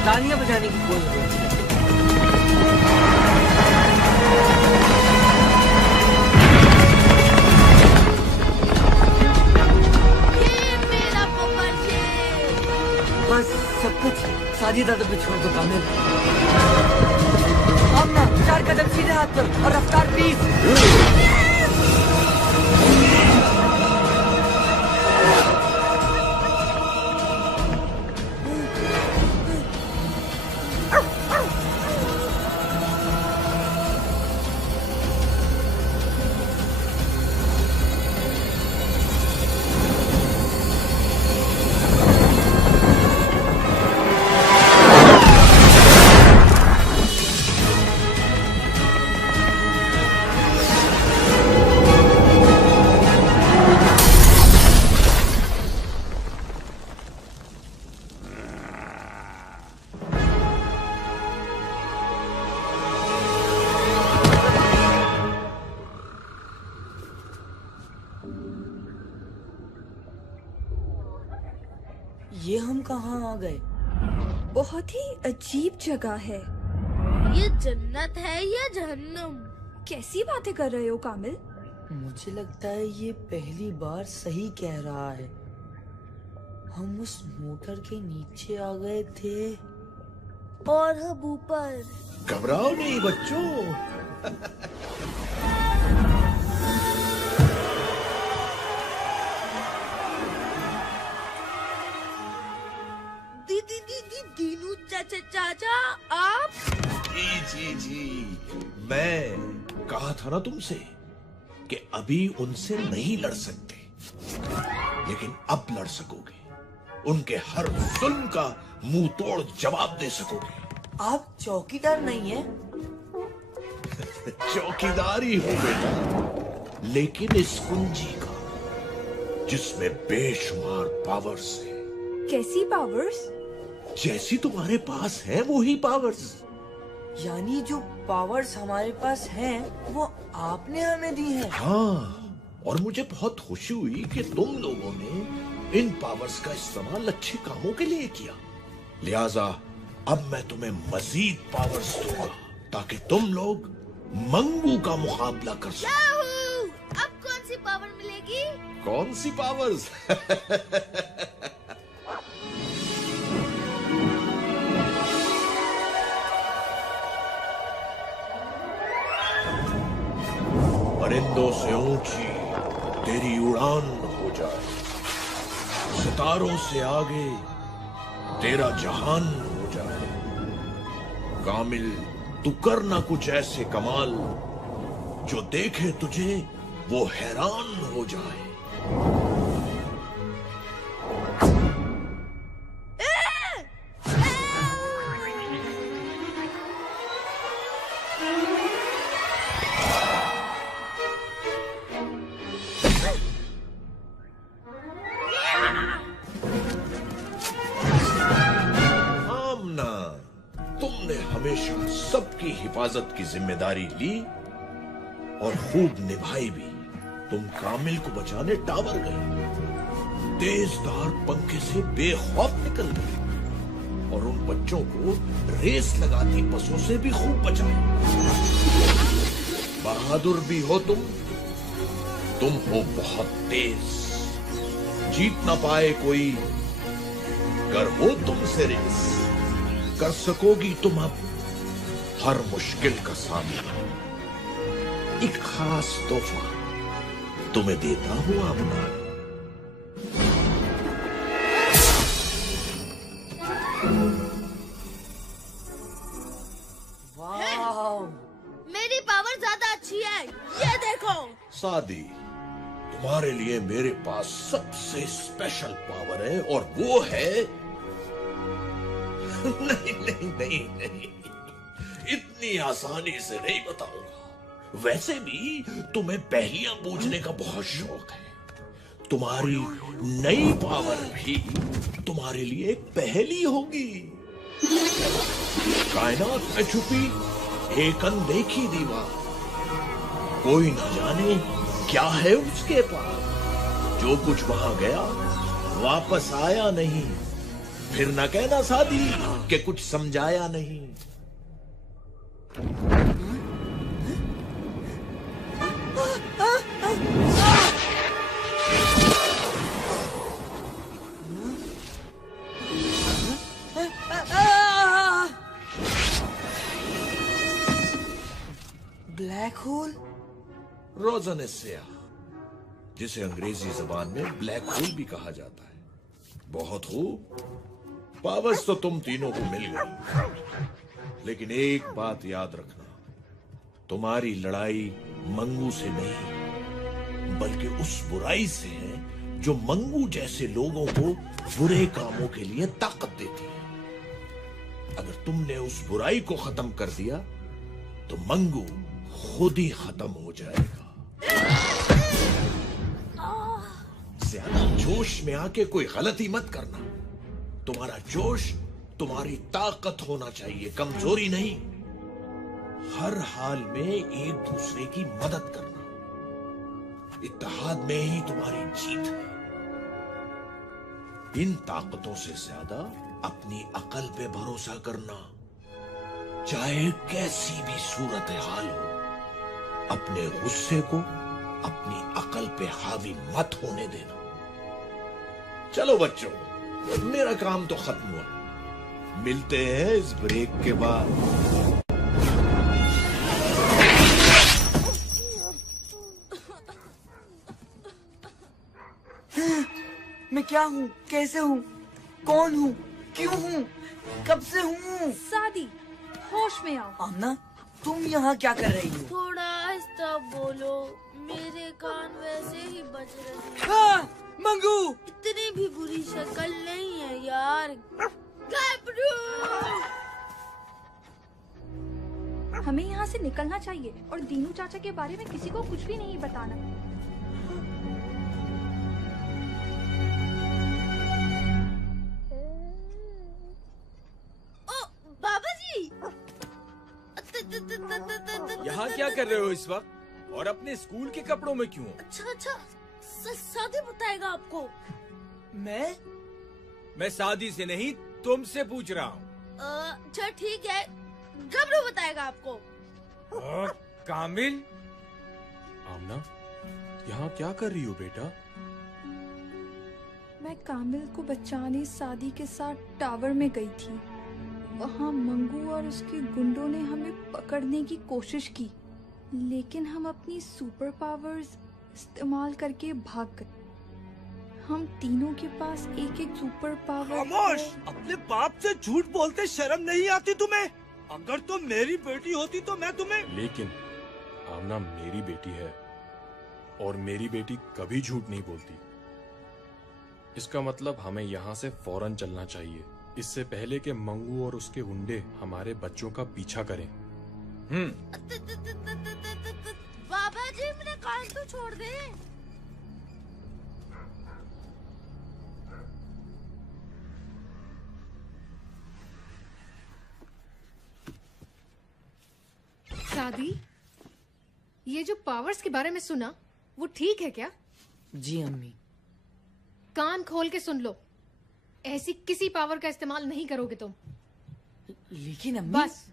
तालियां बजाने की कोई जरूरत नहीं। बस सब कुछ सादी दादा पे छोड़ दो कामिल। आमना 4 कदम सीधे हाथ पर और रफ्तार 20। ये हम कहाँ आ गए? बहुत ही अजीब जगह है। ये जन्नत है या जहन्नुम? कैसी बातें कर रहे हो कामिल? मुझे लगता है ये पहली बार सही कह रहा है। हम उस मोटर के नीचे आ गए थे और हम ऊपर। घबराओ नहीं बच्चों। दीनू चाचा आप? जी मैं कहा था ना तुमसे कि अभी उनसे नहीं लड़ सकते, लेकिन अब लड़ सकोगे। उनके हर जुल्म का मुंह तोड़ जवाब दे सकोगे। आप चौकीदार नहीं है? चौकीदार ही हूं बेटा, लेकिन इस कुंजी का जिसमें बेशुमार पावर्स है। कैसी पावर्स? जैसी तुम्हारे पास है वो ही पावर्स। यानी जो पावर्स हमारे पास हैं वो आपने हमें दी हैं। हाँ, और मुझे बहुत खुशी हुई कि तुम लोगों ने इन पावर्स का इस्तेमाल अच्छे कामों के लिए किया। लिहाजा अब मैं तुम्हें मजीद पावर्स दूंगा ताकि तुम लोग मंगू का मुकाबला कर सको। अब कौन सी पावर मिलेगी? कौन सी पावर्स? परिंदों से ऊंची तेरी उड़ान हो जाए, सितारों से आगे तेरा जहान हो जाए। कामिल, तू कर ना कुछ ऐसे कमाल जो देखे तुझे वो हैरान हो जाए। सबकी हिफाजत की जिम्मेदारी ली और खूब निभाई भी। तुम कामिल को बचाने टावर गए, तेजधार पंखे से बेखौफ निकल गए और उन बच्चों को रेस लगाती बसों से भी खूब बचाए। बहादुर भी हो तुम हो बहुत तेज, जीत ना पाए कोई। कर हो तुमसे रेस, कर सकोगी तुम अब हर मुश्किल का सामना। एक खास तोहफा तुम्हें देता हूं आमना। वाह, मेरी पावर ज्यादा अच्छी है, ये देखो। सादी, तुम्हारे लिए मेरे पास सबसे स्पेशल पावर है और वो है नहीं, इतनी आसानी से नहीं बताऊंगा। वैसे भी तुम्हें पहेलियां पूछने का बहुत शौक है। तुम्हारी नई पावर भी तुम्हारे लिए एक पहेली होगी। कायनात में छुपी एक अनदेखी दीवार, कोई न जाने क्या है उसके पास। जो कुछ वहां गया वापस आया नहीं, फिर न कहना सादी कि कुछ समझाया नहीं। Black hole? रोज़न स्याह, जिसे अंग्रेजी जबान में ब्लैक होल भी कहा जाता है। बहुत खूब, पावर्स तो तुम तीनों को मिल गई, लेकिन एक बात याद रखना, तुम्हारी लड़ाई मंगू से नहीं बल्कि उस बुराई से है जो मंगू जैसे लोगों को बुरे कामों के लिए ताकत देती है। अगर तुमने उस बुराई को खत्म कर दिया तो मंगू खुद ही खत्म हो जाएगा। ज्यादा जोश में आके कोई गलती मत करना। तुम्हारा जोश तुम्हारी ताकत होना चाहिए, कमजोरी नहीं। हर हाल में एक दूसरे की मदद करना, इत्तेहाद में ही तुम्हारी जीत है। इन ताकतों से ज्यादा अपनी अकल पे भरोसा करना। चाहे कैसी भी सूरत हाल हो, अपने गुस्से को अपनी अकल पे हावी मत होने देना। चलो बच्चों, मेरा काम तो खत्म हुआ। मिलते हैं इस ब्रेक के बाद। मैं क्या हूँ, कैसे हूँ, कौन हूँ, क्यों हूँ, कब से हूँ? सादी, होश में आओ। आमना, तुम यहाँ क्या कर रही हो? थोड़ा आहिस्ता बोलो, मेरे कान वैसे ही बज रहे हैं। हाँ, मंगू! इतनी भी बुरी शक्ल नहीं है यार। गैब्रू! हमें यहाँ से निकलना चाहिए और दीनू चाचा के बारे में किसी को कुछ भी नहीं बताना। ओ, बाबा जी! यहाँ क्या कर रहे हो इस वक्त? और अपने स्कूल के कपड़ों में क्यों? अच्छा, सादी बताएगा आपको। मैं सादी से नहीं, तुमसे पूछ रहा हूँ। अच्छा ठीक है, गबरू बताएगा आपको। कामिल? आमना, यहाँ क्या कर रही हो बेटा? मैं कामिल को बचाने सादी के साथ टावर में गई थी। वहाँ मंगू और उसके गुंडों ने हमें पकड़ने की कोशिश की, लेकिन हम अपनी सुपर पावर्स इस्तेमाल करके भाग गए। हम तीनों के पास एक एक सुपर पावर। खामोश! अपने बाप से झूठ बोलते शर्म नहीं आती तुम्हें? अगर तुम मेरी बेटी होती तो मैं तुम्हें। लेकिन आमना मेरी बेटी है और मेरी बेटी कभी झूठ नहीं बोलती। इसका मतलब हमें यहाँ से फौरन चलना चाहिए, इससे पहले कि मंगू और उसके गुंडे हमारे बच्चों का पीछा करें। बाबा जी, मेरे कान तो छोड़ दे। सादी, ये जो पावर्स के बारे में सुना, वो ठीक है क्या? जी अम्मी। कान खोल के सुन लो, ऐसी किसी पावर का इस्तेमाल नहीं करोगे तुम। लेकिन अम्मी। बस,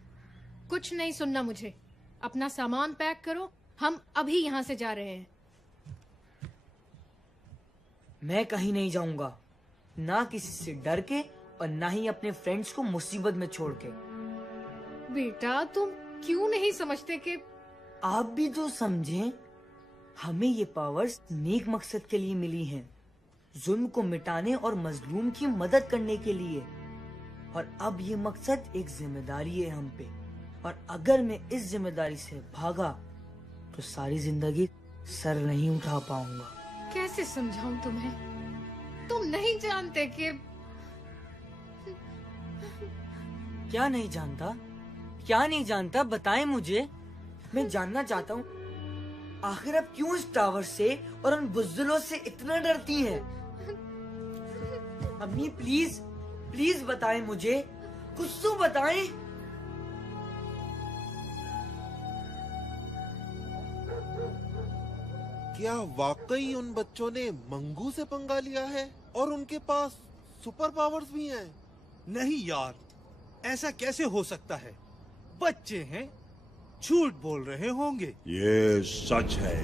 कुछ नहीं सुनना मुझे। अपना सामान पैक करो, हम अभी यहाँ से जा रहे हैं। मैं कहीं नहीं जाऊंगा, ना किसी से डर के और ना ही अपने फ्रेंड्स को मुसीबत में छोड़ के। बेटा, तुम क्यों नहीं समझते कि आप भी तो समझें, हमें ये पावर्स नेक मकसद के लिए मिली हैं, जुल्म को मिटाने और मजलूम की मदद करने के लिए। और अब ये मकसद एक जिम्मेदारी है हम पे, और अगर मैं इस जिम्मेदारी से भागा तो सारी जिंदगी सर नहीं उठा पाऊंगा। कैसे समझाऊं तुम्हें? तुम नहीं जानते कि क्या नहीं जानता? क्या नहीं जानता, बताएं मुझे। मैं जानना चाहता हूँ, आखिर आप क्यों इस टावर से और उन बुज़दिलों से इतना डरती हैं? अम्मी प्लीज, प्लीज बताएं मुझे, कुछ तो बताएं। क्या वाकई उन बच्चों ने मंगू से पंगा लिया है और उनके पास सुपर पावर्स भी हैं? नहीं यार, ऐसा कैसे हो सकता है? बच्चे हैं, झूठ बोल रहे होंगे। ये सच है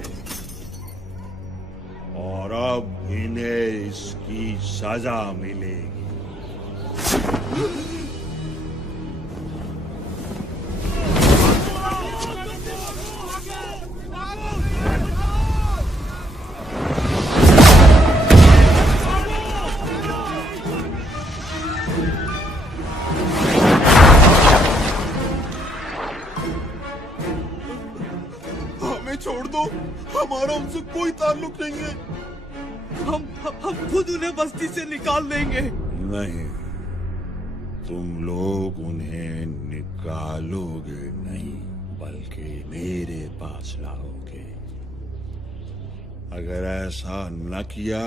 और अब इन्हें इसकी सजा मिलेगी। छोड़ दो, हमारा उनसे कोई ताल्लुक नहीं है। हम खुद उन्हें बस्ती से निकाल देंगे। नहीं, तुम लोग उन्हें निकालोगे नहीं, बल्कि मेरे पास लाओगे। अगर ऐसा न किया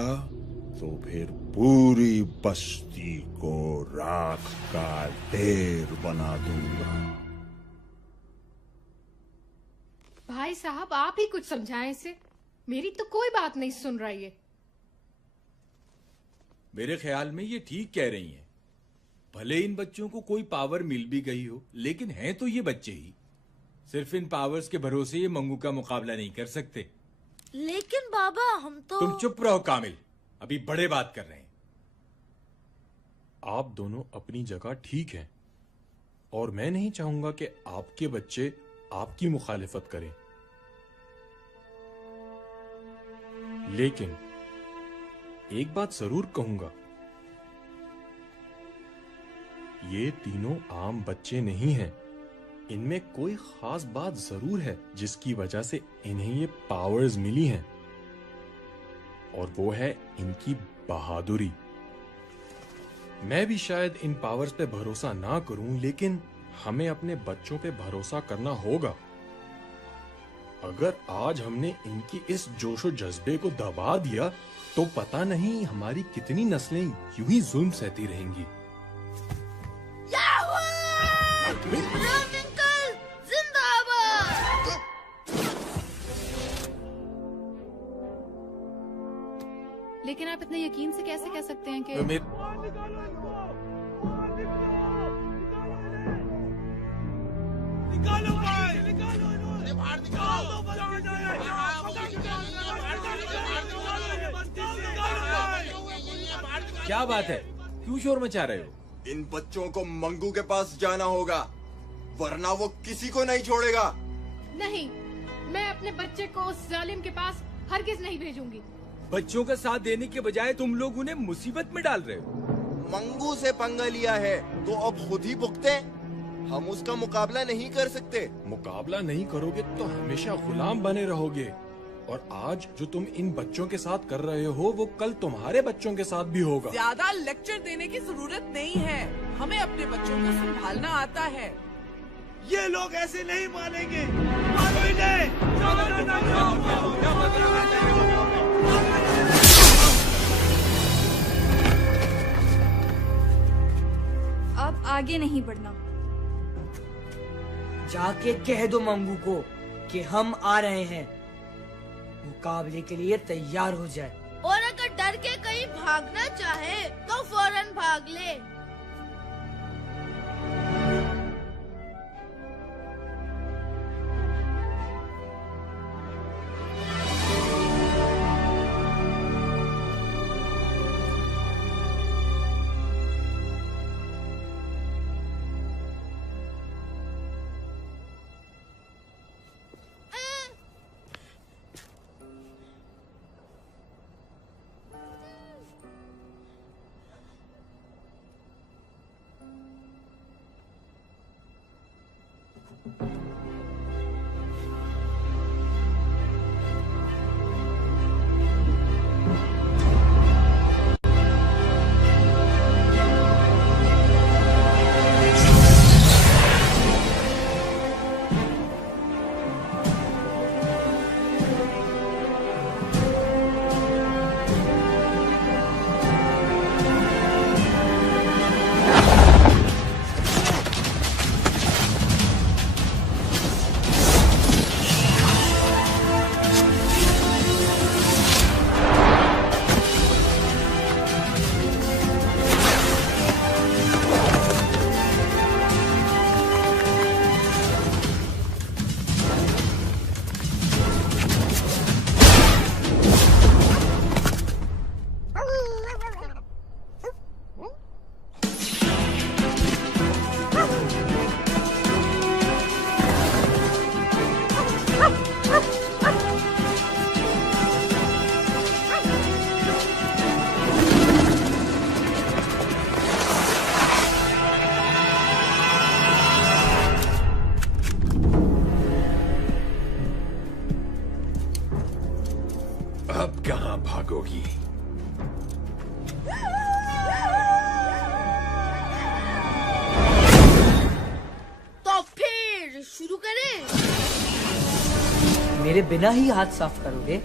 तो फिर पूरी बस्ती को राख का ढेर बना दूंगा। भाई साहब, आप ही कुछ समझाएं इसे। मेरी तो कोई बात नहीं सुन रही है। मेरे ख्याल में ये ठीक कह रही हैं। भले इन बच्चों को कोई पावर मिल भी गई हो, लेकिन हैं तो ये बच्चे ही। सिर्फ इन पावर्स के भरोसे ये मंगू का मुकाबला नहीं कर सकते। लेकिन बाबा, हम तो... तुम चुप रहो कामिल, अभी बड़े बात कर रहे हैं। आप दोनों अपनी जगह ठीक हैं और मैं नहीं चाहूंगा कि आपके बच्चे आपकी मुखालिफत करें, लेकिन एक बात जरूर कहूंगा, ये तीनों आम बच्चे नहीं हैं। इनमें कोई खास बात जरूर है जिसकी वजह से इन्हें ये पावर्स मिली हैं, और वो है इनकी बहादुरी। मैं भी शायद इन पावर्स पे भरोसा ना करूं, लेकिन हमें अपने बच्चों पे भरोसा करना होगा। अगर आज हमने इनकी इस जोशो जज्बे को दबा दिया तो पता नहीं हमारी कितनी नस्लें यूं ही जुल्म सहती रहेंगी। जिंदाबाद! लेकिन आप इतने यकीन से कैसे कह सकते हैं कि निकालो भाई, निकालो बाहर निकालो। क्या बात है, क्यों शोर मचा रहे हो? इन बच्चों को मंगू के पास जाना होगा, वरना वो किसी को नहीं छोड़ेगा। नहीं, मैं अपने बच्चे को उस जालिम के पास हरगिज नहीं भेजूंगी। बच्चों का साथ देने के बजाय तुम लोग उन्हें मुसीबत में डाल रहे हो। मंगू से पंगा लिया है तो अब खुद ही भुगते। हम उसका मुकाबला नहीं कर सकते। मुकाबला नहीं करोगे तो हमेशा गुलाम बने रहोगे, और आज जो तुम इन बच्चों के साथ कर रहे हो वो कल तुम्हारे बच्चों के साथ भी होगा। ज्यादा लेक्चर देने की जरूरत नहीं है, हमें अपने बच्चों को संभालना आता है। ये लोग ऐसे नहीं मानेंगे। मानो इन्हें। अब आगे नहीं बढ़ना। जाके कह दो मंगू को कि हम आ रहे हैं, मुकाबले के लिए तैयार हो जाए। और अगर डर के कहीं भागना चाहे तो फौरन भाग ले। मेरे बिना ही हाथ साफ करोगे?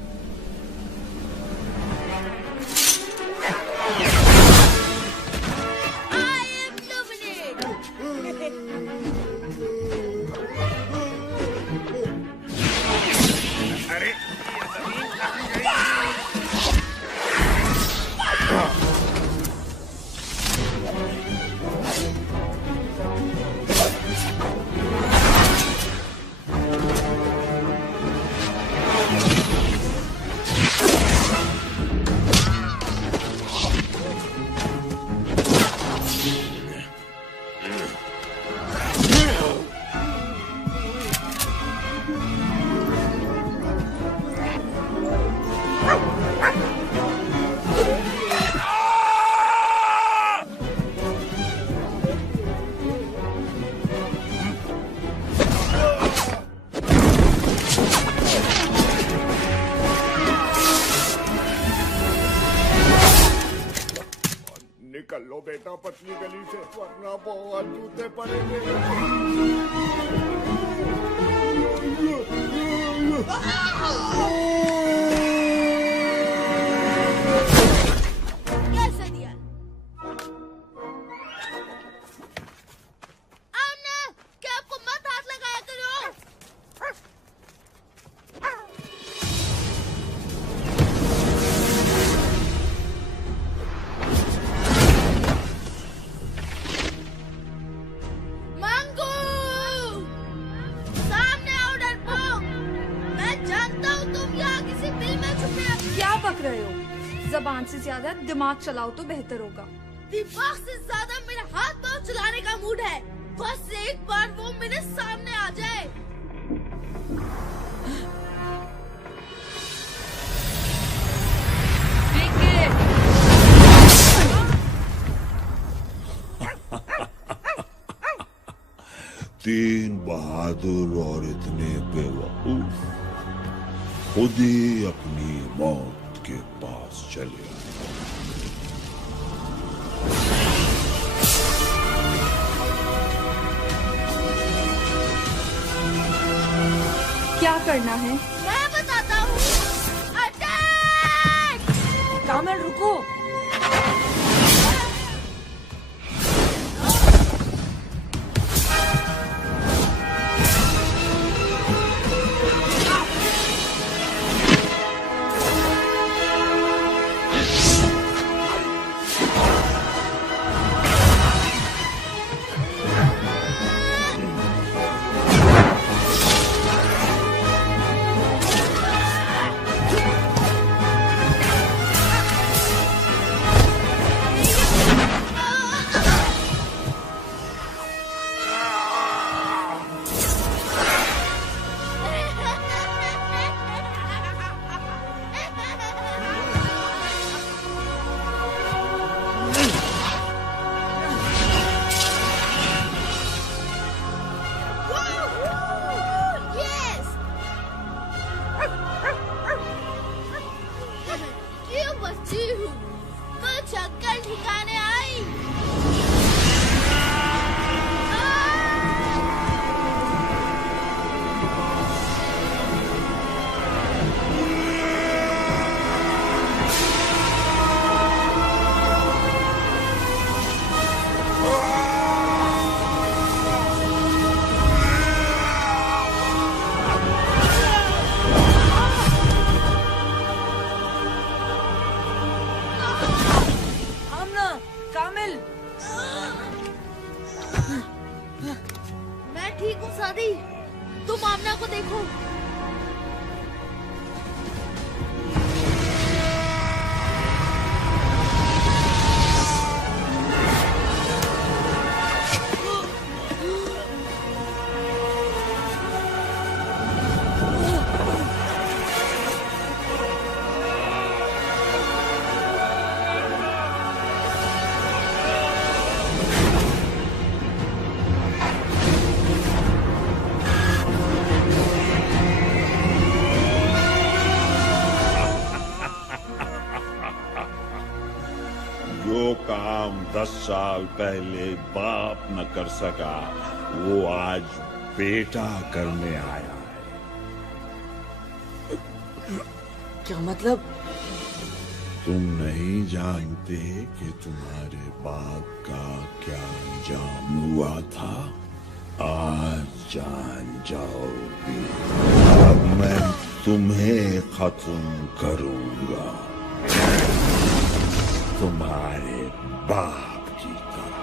निकल लो बेटा पतली गली से, वरना बहुत जूते पड़ेंगे। कैसे दिया? आमना, क्या आपको मत हाथ लगाया करो? रहे हो? जबान से ज्यादा दिमाग चलाओ तो बेहतर होगा। दिमाग से ज्यादा मेरा हाथ पांव चलाने का मूड है। बस एक बार वो मेरे सामने आ जाए। तीन बहादुर और इतने बेवकूफ खुद ही अपनी मौत के पास चले। क्या करना है? मैं बताता हूँ। अटैक! कामिल रुको। तुम आमना को देखो। जो काम 10 साल पहले बाप न कर सका वो आज बेटा करने आया है। क्या मतलब? तुम नहीं जानते कि तुम्हारे बाप का क्या अंजाम हुआ था? आज जान जाओगे। अब मैं तुम्हें खत्म करूंगा, तुम्हारे बाप की तरह।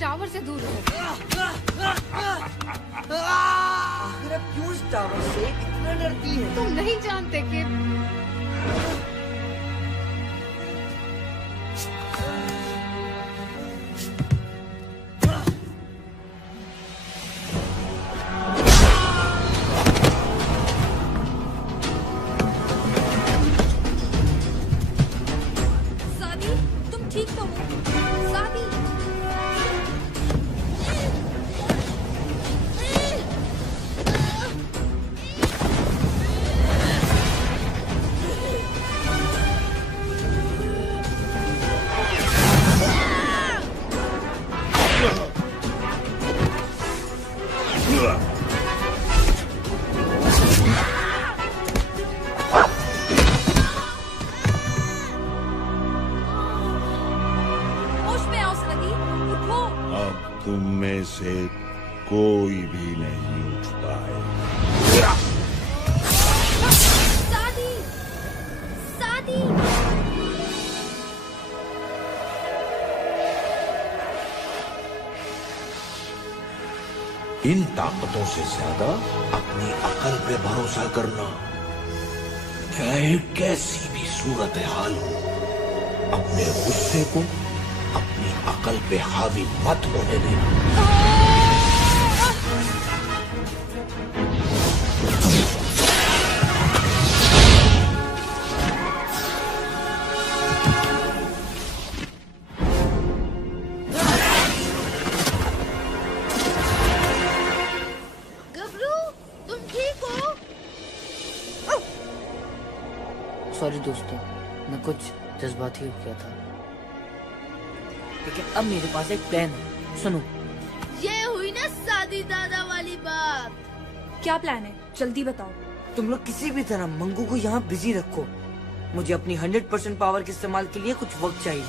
टावर से दूर रहो। आखिर अब क्यों इस टावर से इतना डरती है? तुम नहीं जानते कि सादी, तुम ठीक तो हो? सादी। होश में आओ सादी, उठो। अब तुम में से कोई भी नहीं उठ पाए। सादी, सादी। इन ताकतों से ज्यादा अपनी अकल पे भरोसा करना। चाहे कैसी भी सूरत हाल हो, अपने गुस्से को अपनी अकल पे हावी मत होने देना। गबरू, तुम ठीक हो? सॉरी दोस्तों, मैं कुछ जज्बाती हो गया था, लेकिन अब मेरे पास एक प्लान है। सुनो। ये हुई ना सादी दादा वाली बात। क्या प्लान है? जल्दी बताओ। तुम लोग किसी भी तरह मंगू को यहाँ बिजी रखो। मुझे अपनी 100% पावर के इस्तेमाल के लिए कुछ वक्त चाहिए।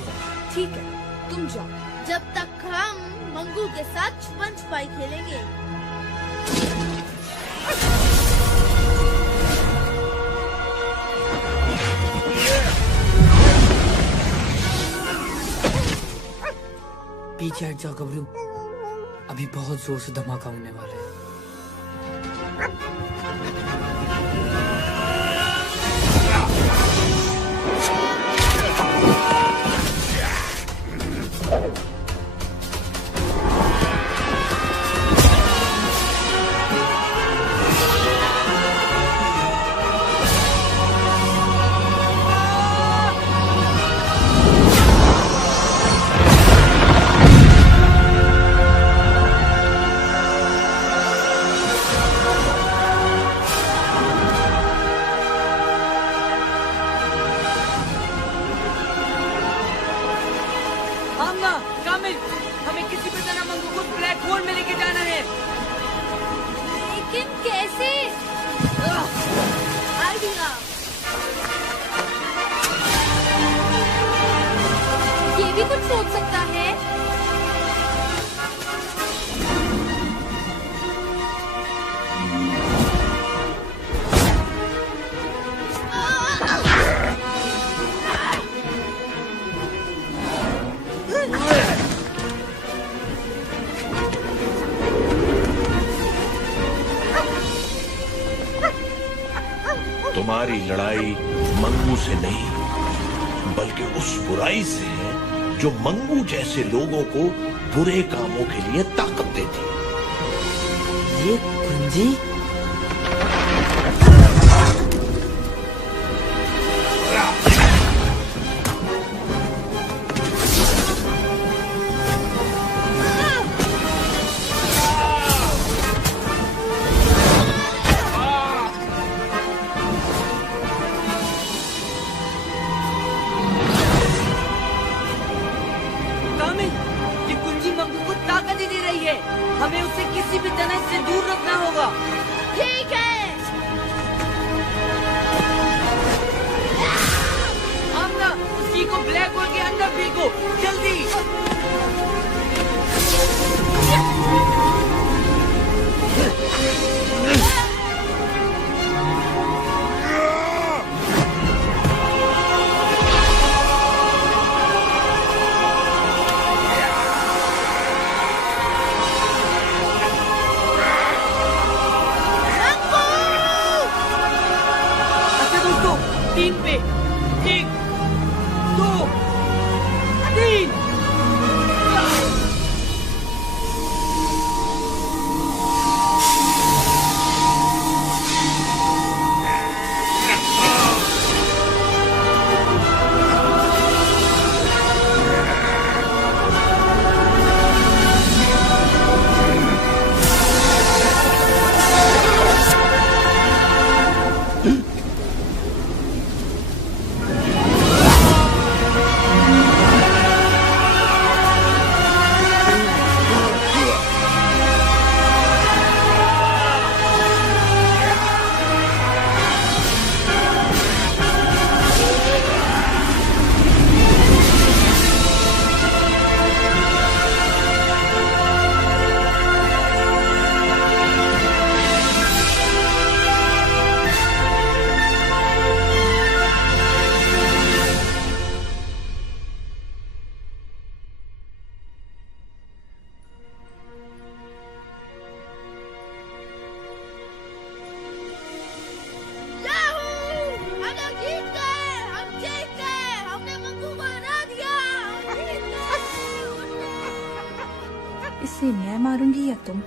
ठीक है, तुम जाओ। जब तक हम मंगू के साथ छुपन छुपाई खेलेंगे। पीछे हट जाओ गबरू, अभी बहुत जोर से धमाका होने वाला है। हमें किसी भी तरह मंगू को ब्लैक होल में लेके जाना है। लेकिन कैसे? आइडिया। ये भी कुछ सोच सकता है। हमारी लड़ाई मंगू से नहीं, बल्कि उस बुराई से है जो मंगू जैसे लोगों को बुरे कामों के लिए ताकत देती है। ये कुंजी? हमें उसे किसी भी तरह से दूर रखना होगा। ठीक है। आमना, उसी को ब्लैक होल के अंदर फेंको, जल्दी। इसे मैं मारूंगी या तुम?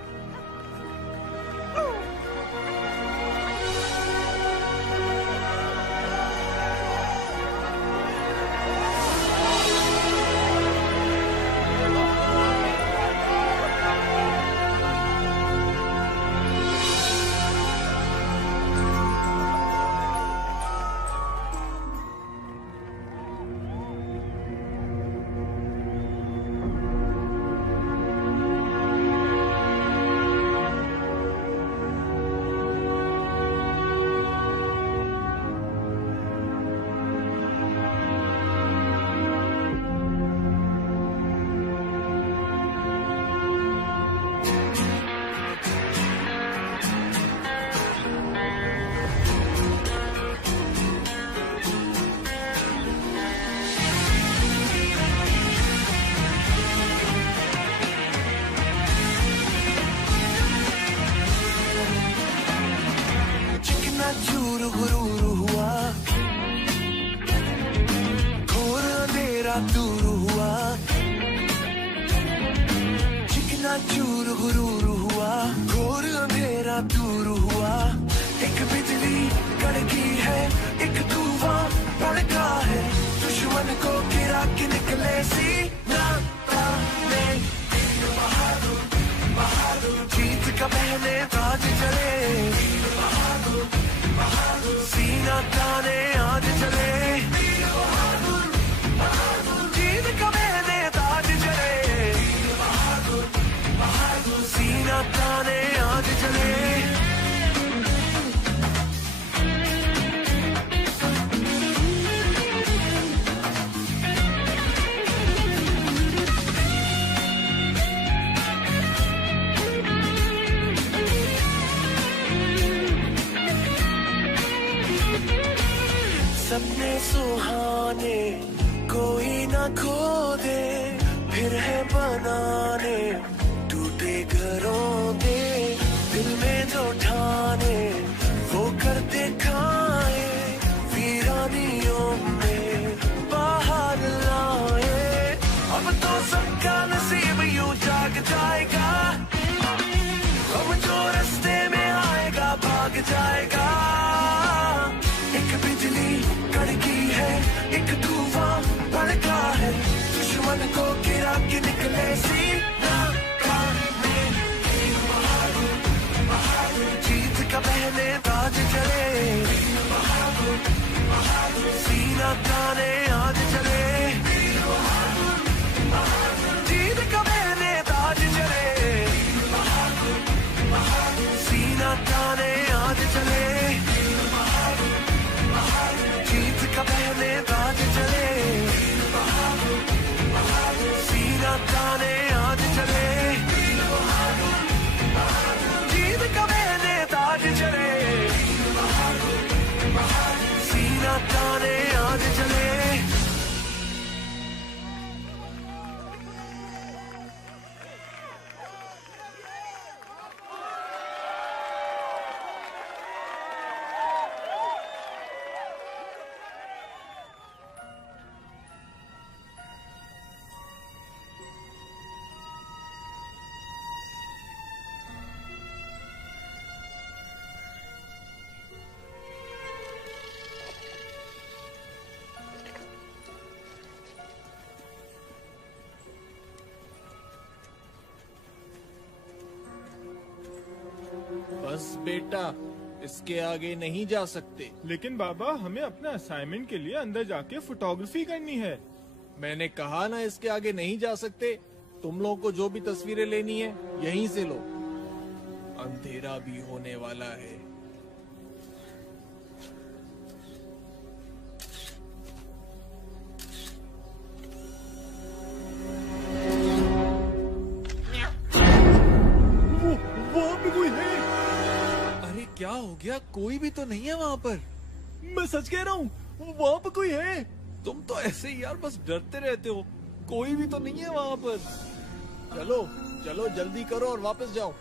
चूर गुरूर हुआ, घोर अंधेरा दूर हुआ। चिकना चूर गुरूर हुआ, घोर अंधेरा दूर हुआ। एक बिजली कड़की है, एक तूफान भड़का है। दुश्मन को गिरा के निकले सीना ताने। बहादुर बहादुर जीत का पहने ताज चले। सीना ताने आज चले। जीत का मैंने ताज चले। सीना ताने आज चले। सपने सुहाने कोई ना खो दे, फिर है बनाने टूटे घरों दे। दिल में जो ठाने वो कर दिखाए। बेटा, इसके आगे नहीं जा सकते। लेकिन बाबा, हमें अपना असाइनमेंट के लिए अंदर जाके फोटोग्राफी करनी है। मैंने कहा ना इसके आगे नहीं जा सकते। तुम लोगों को जो भी तस्वीरें लेनी है यहीं से लो। अंधेरा भी होने वाला है। वहाँ पे कोई है। अरे क्या हो गया? कोई भी तो नहीं है वहाँ पर। मैं सच कह रहा हूँ, वहाँ पे कोई है। तुम तो ऐसे ही यार बस डरते रहते हो। कोई भी तो नहीं है वहाँ पर। चलो चलो जल्दी करो और वापस जाओ।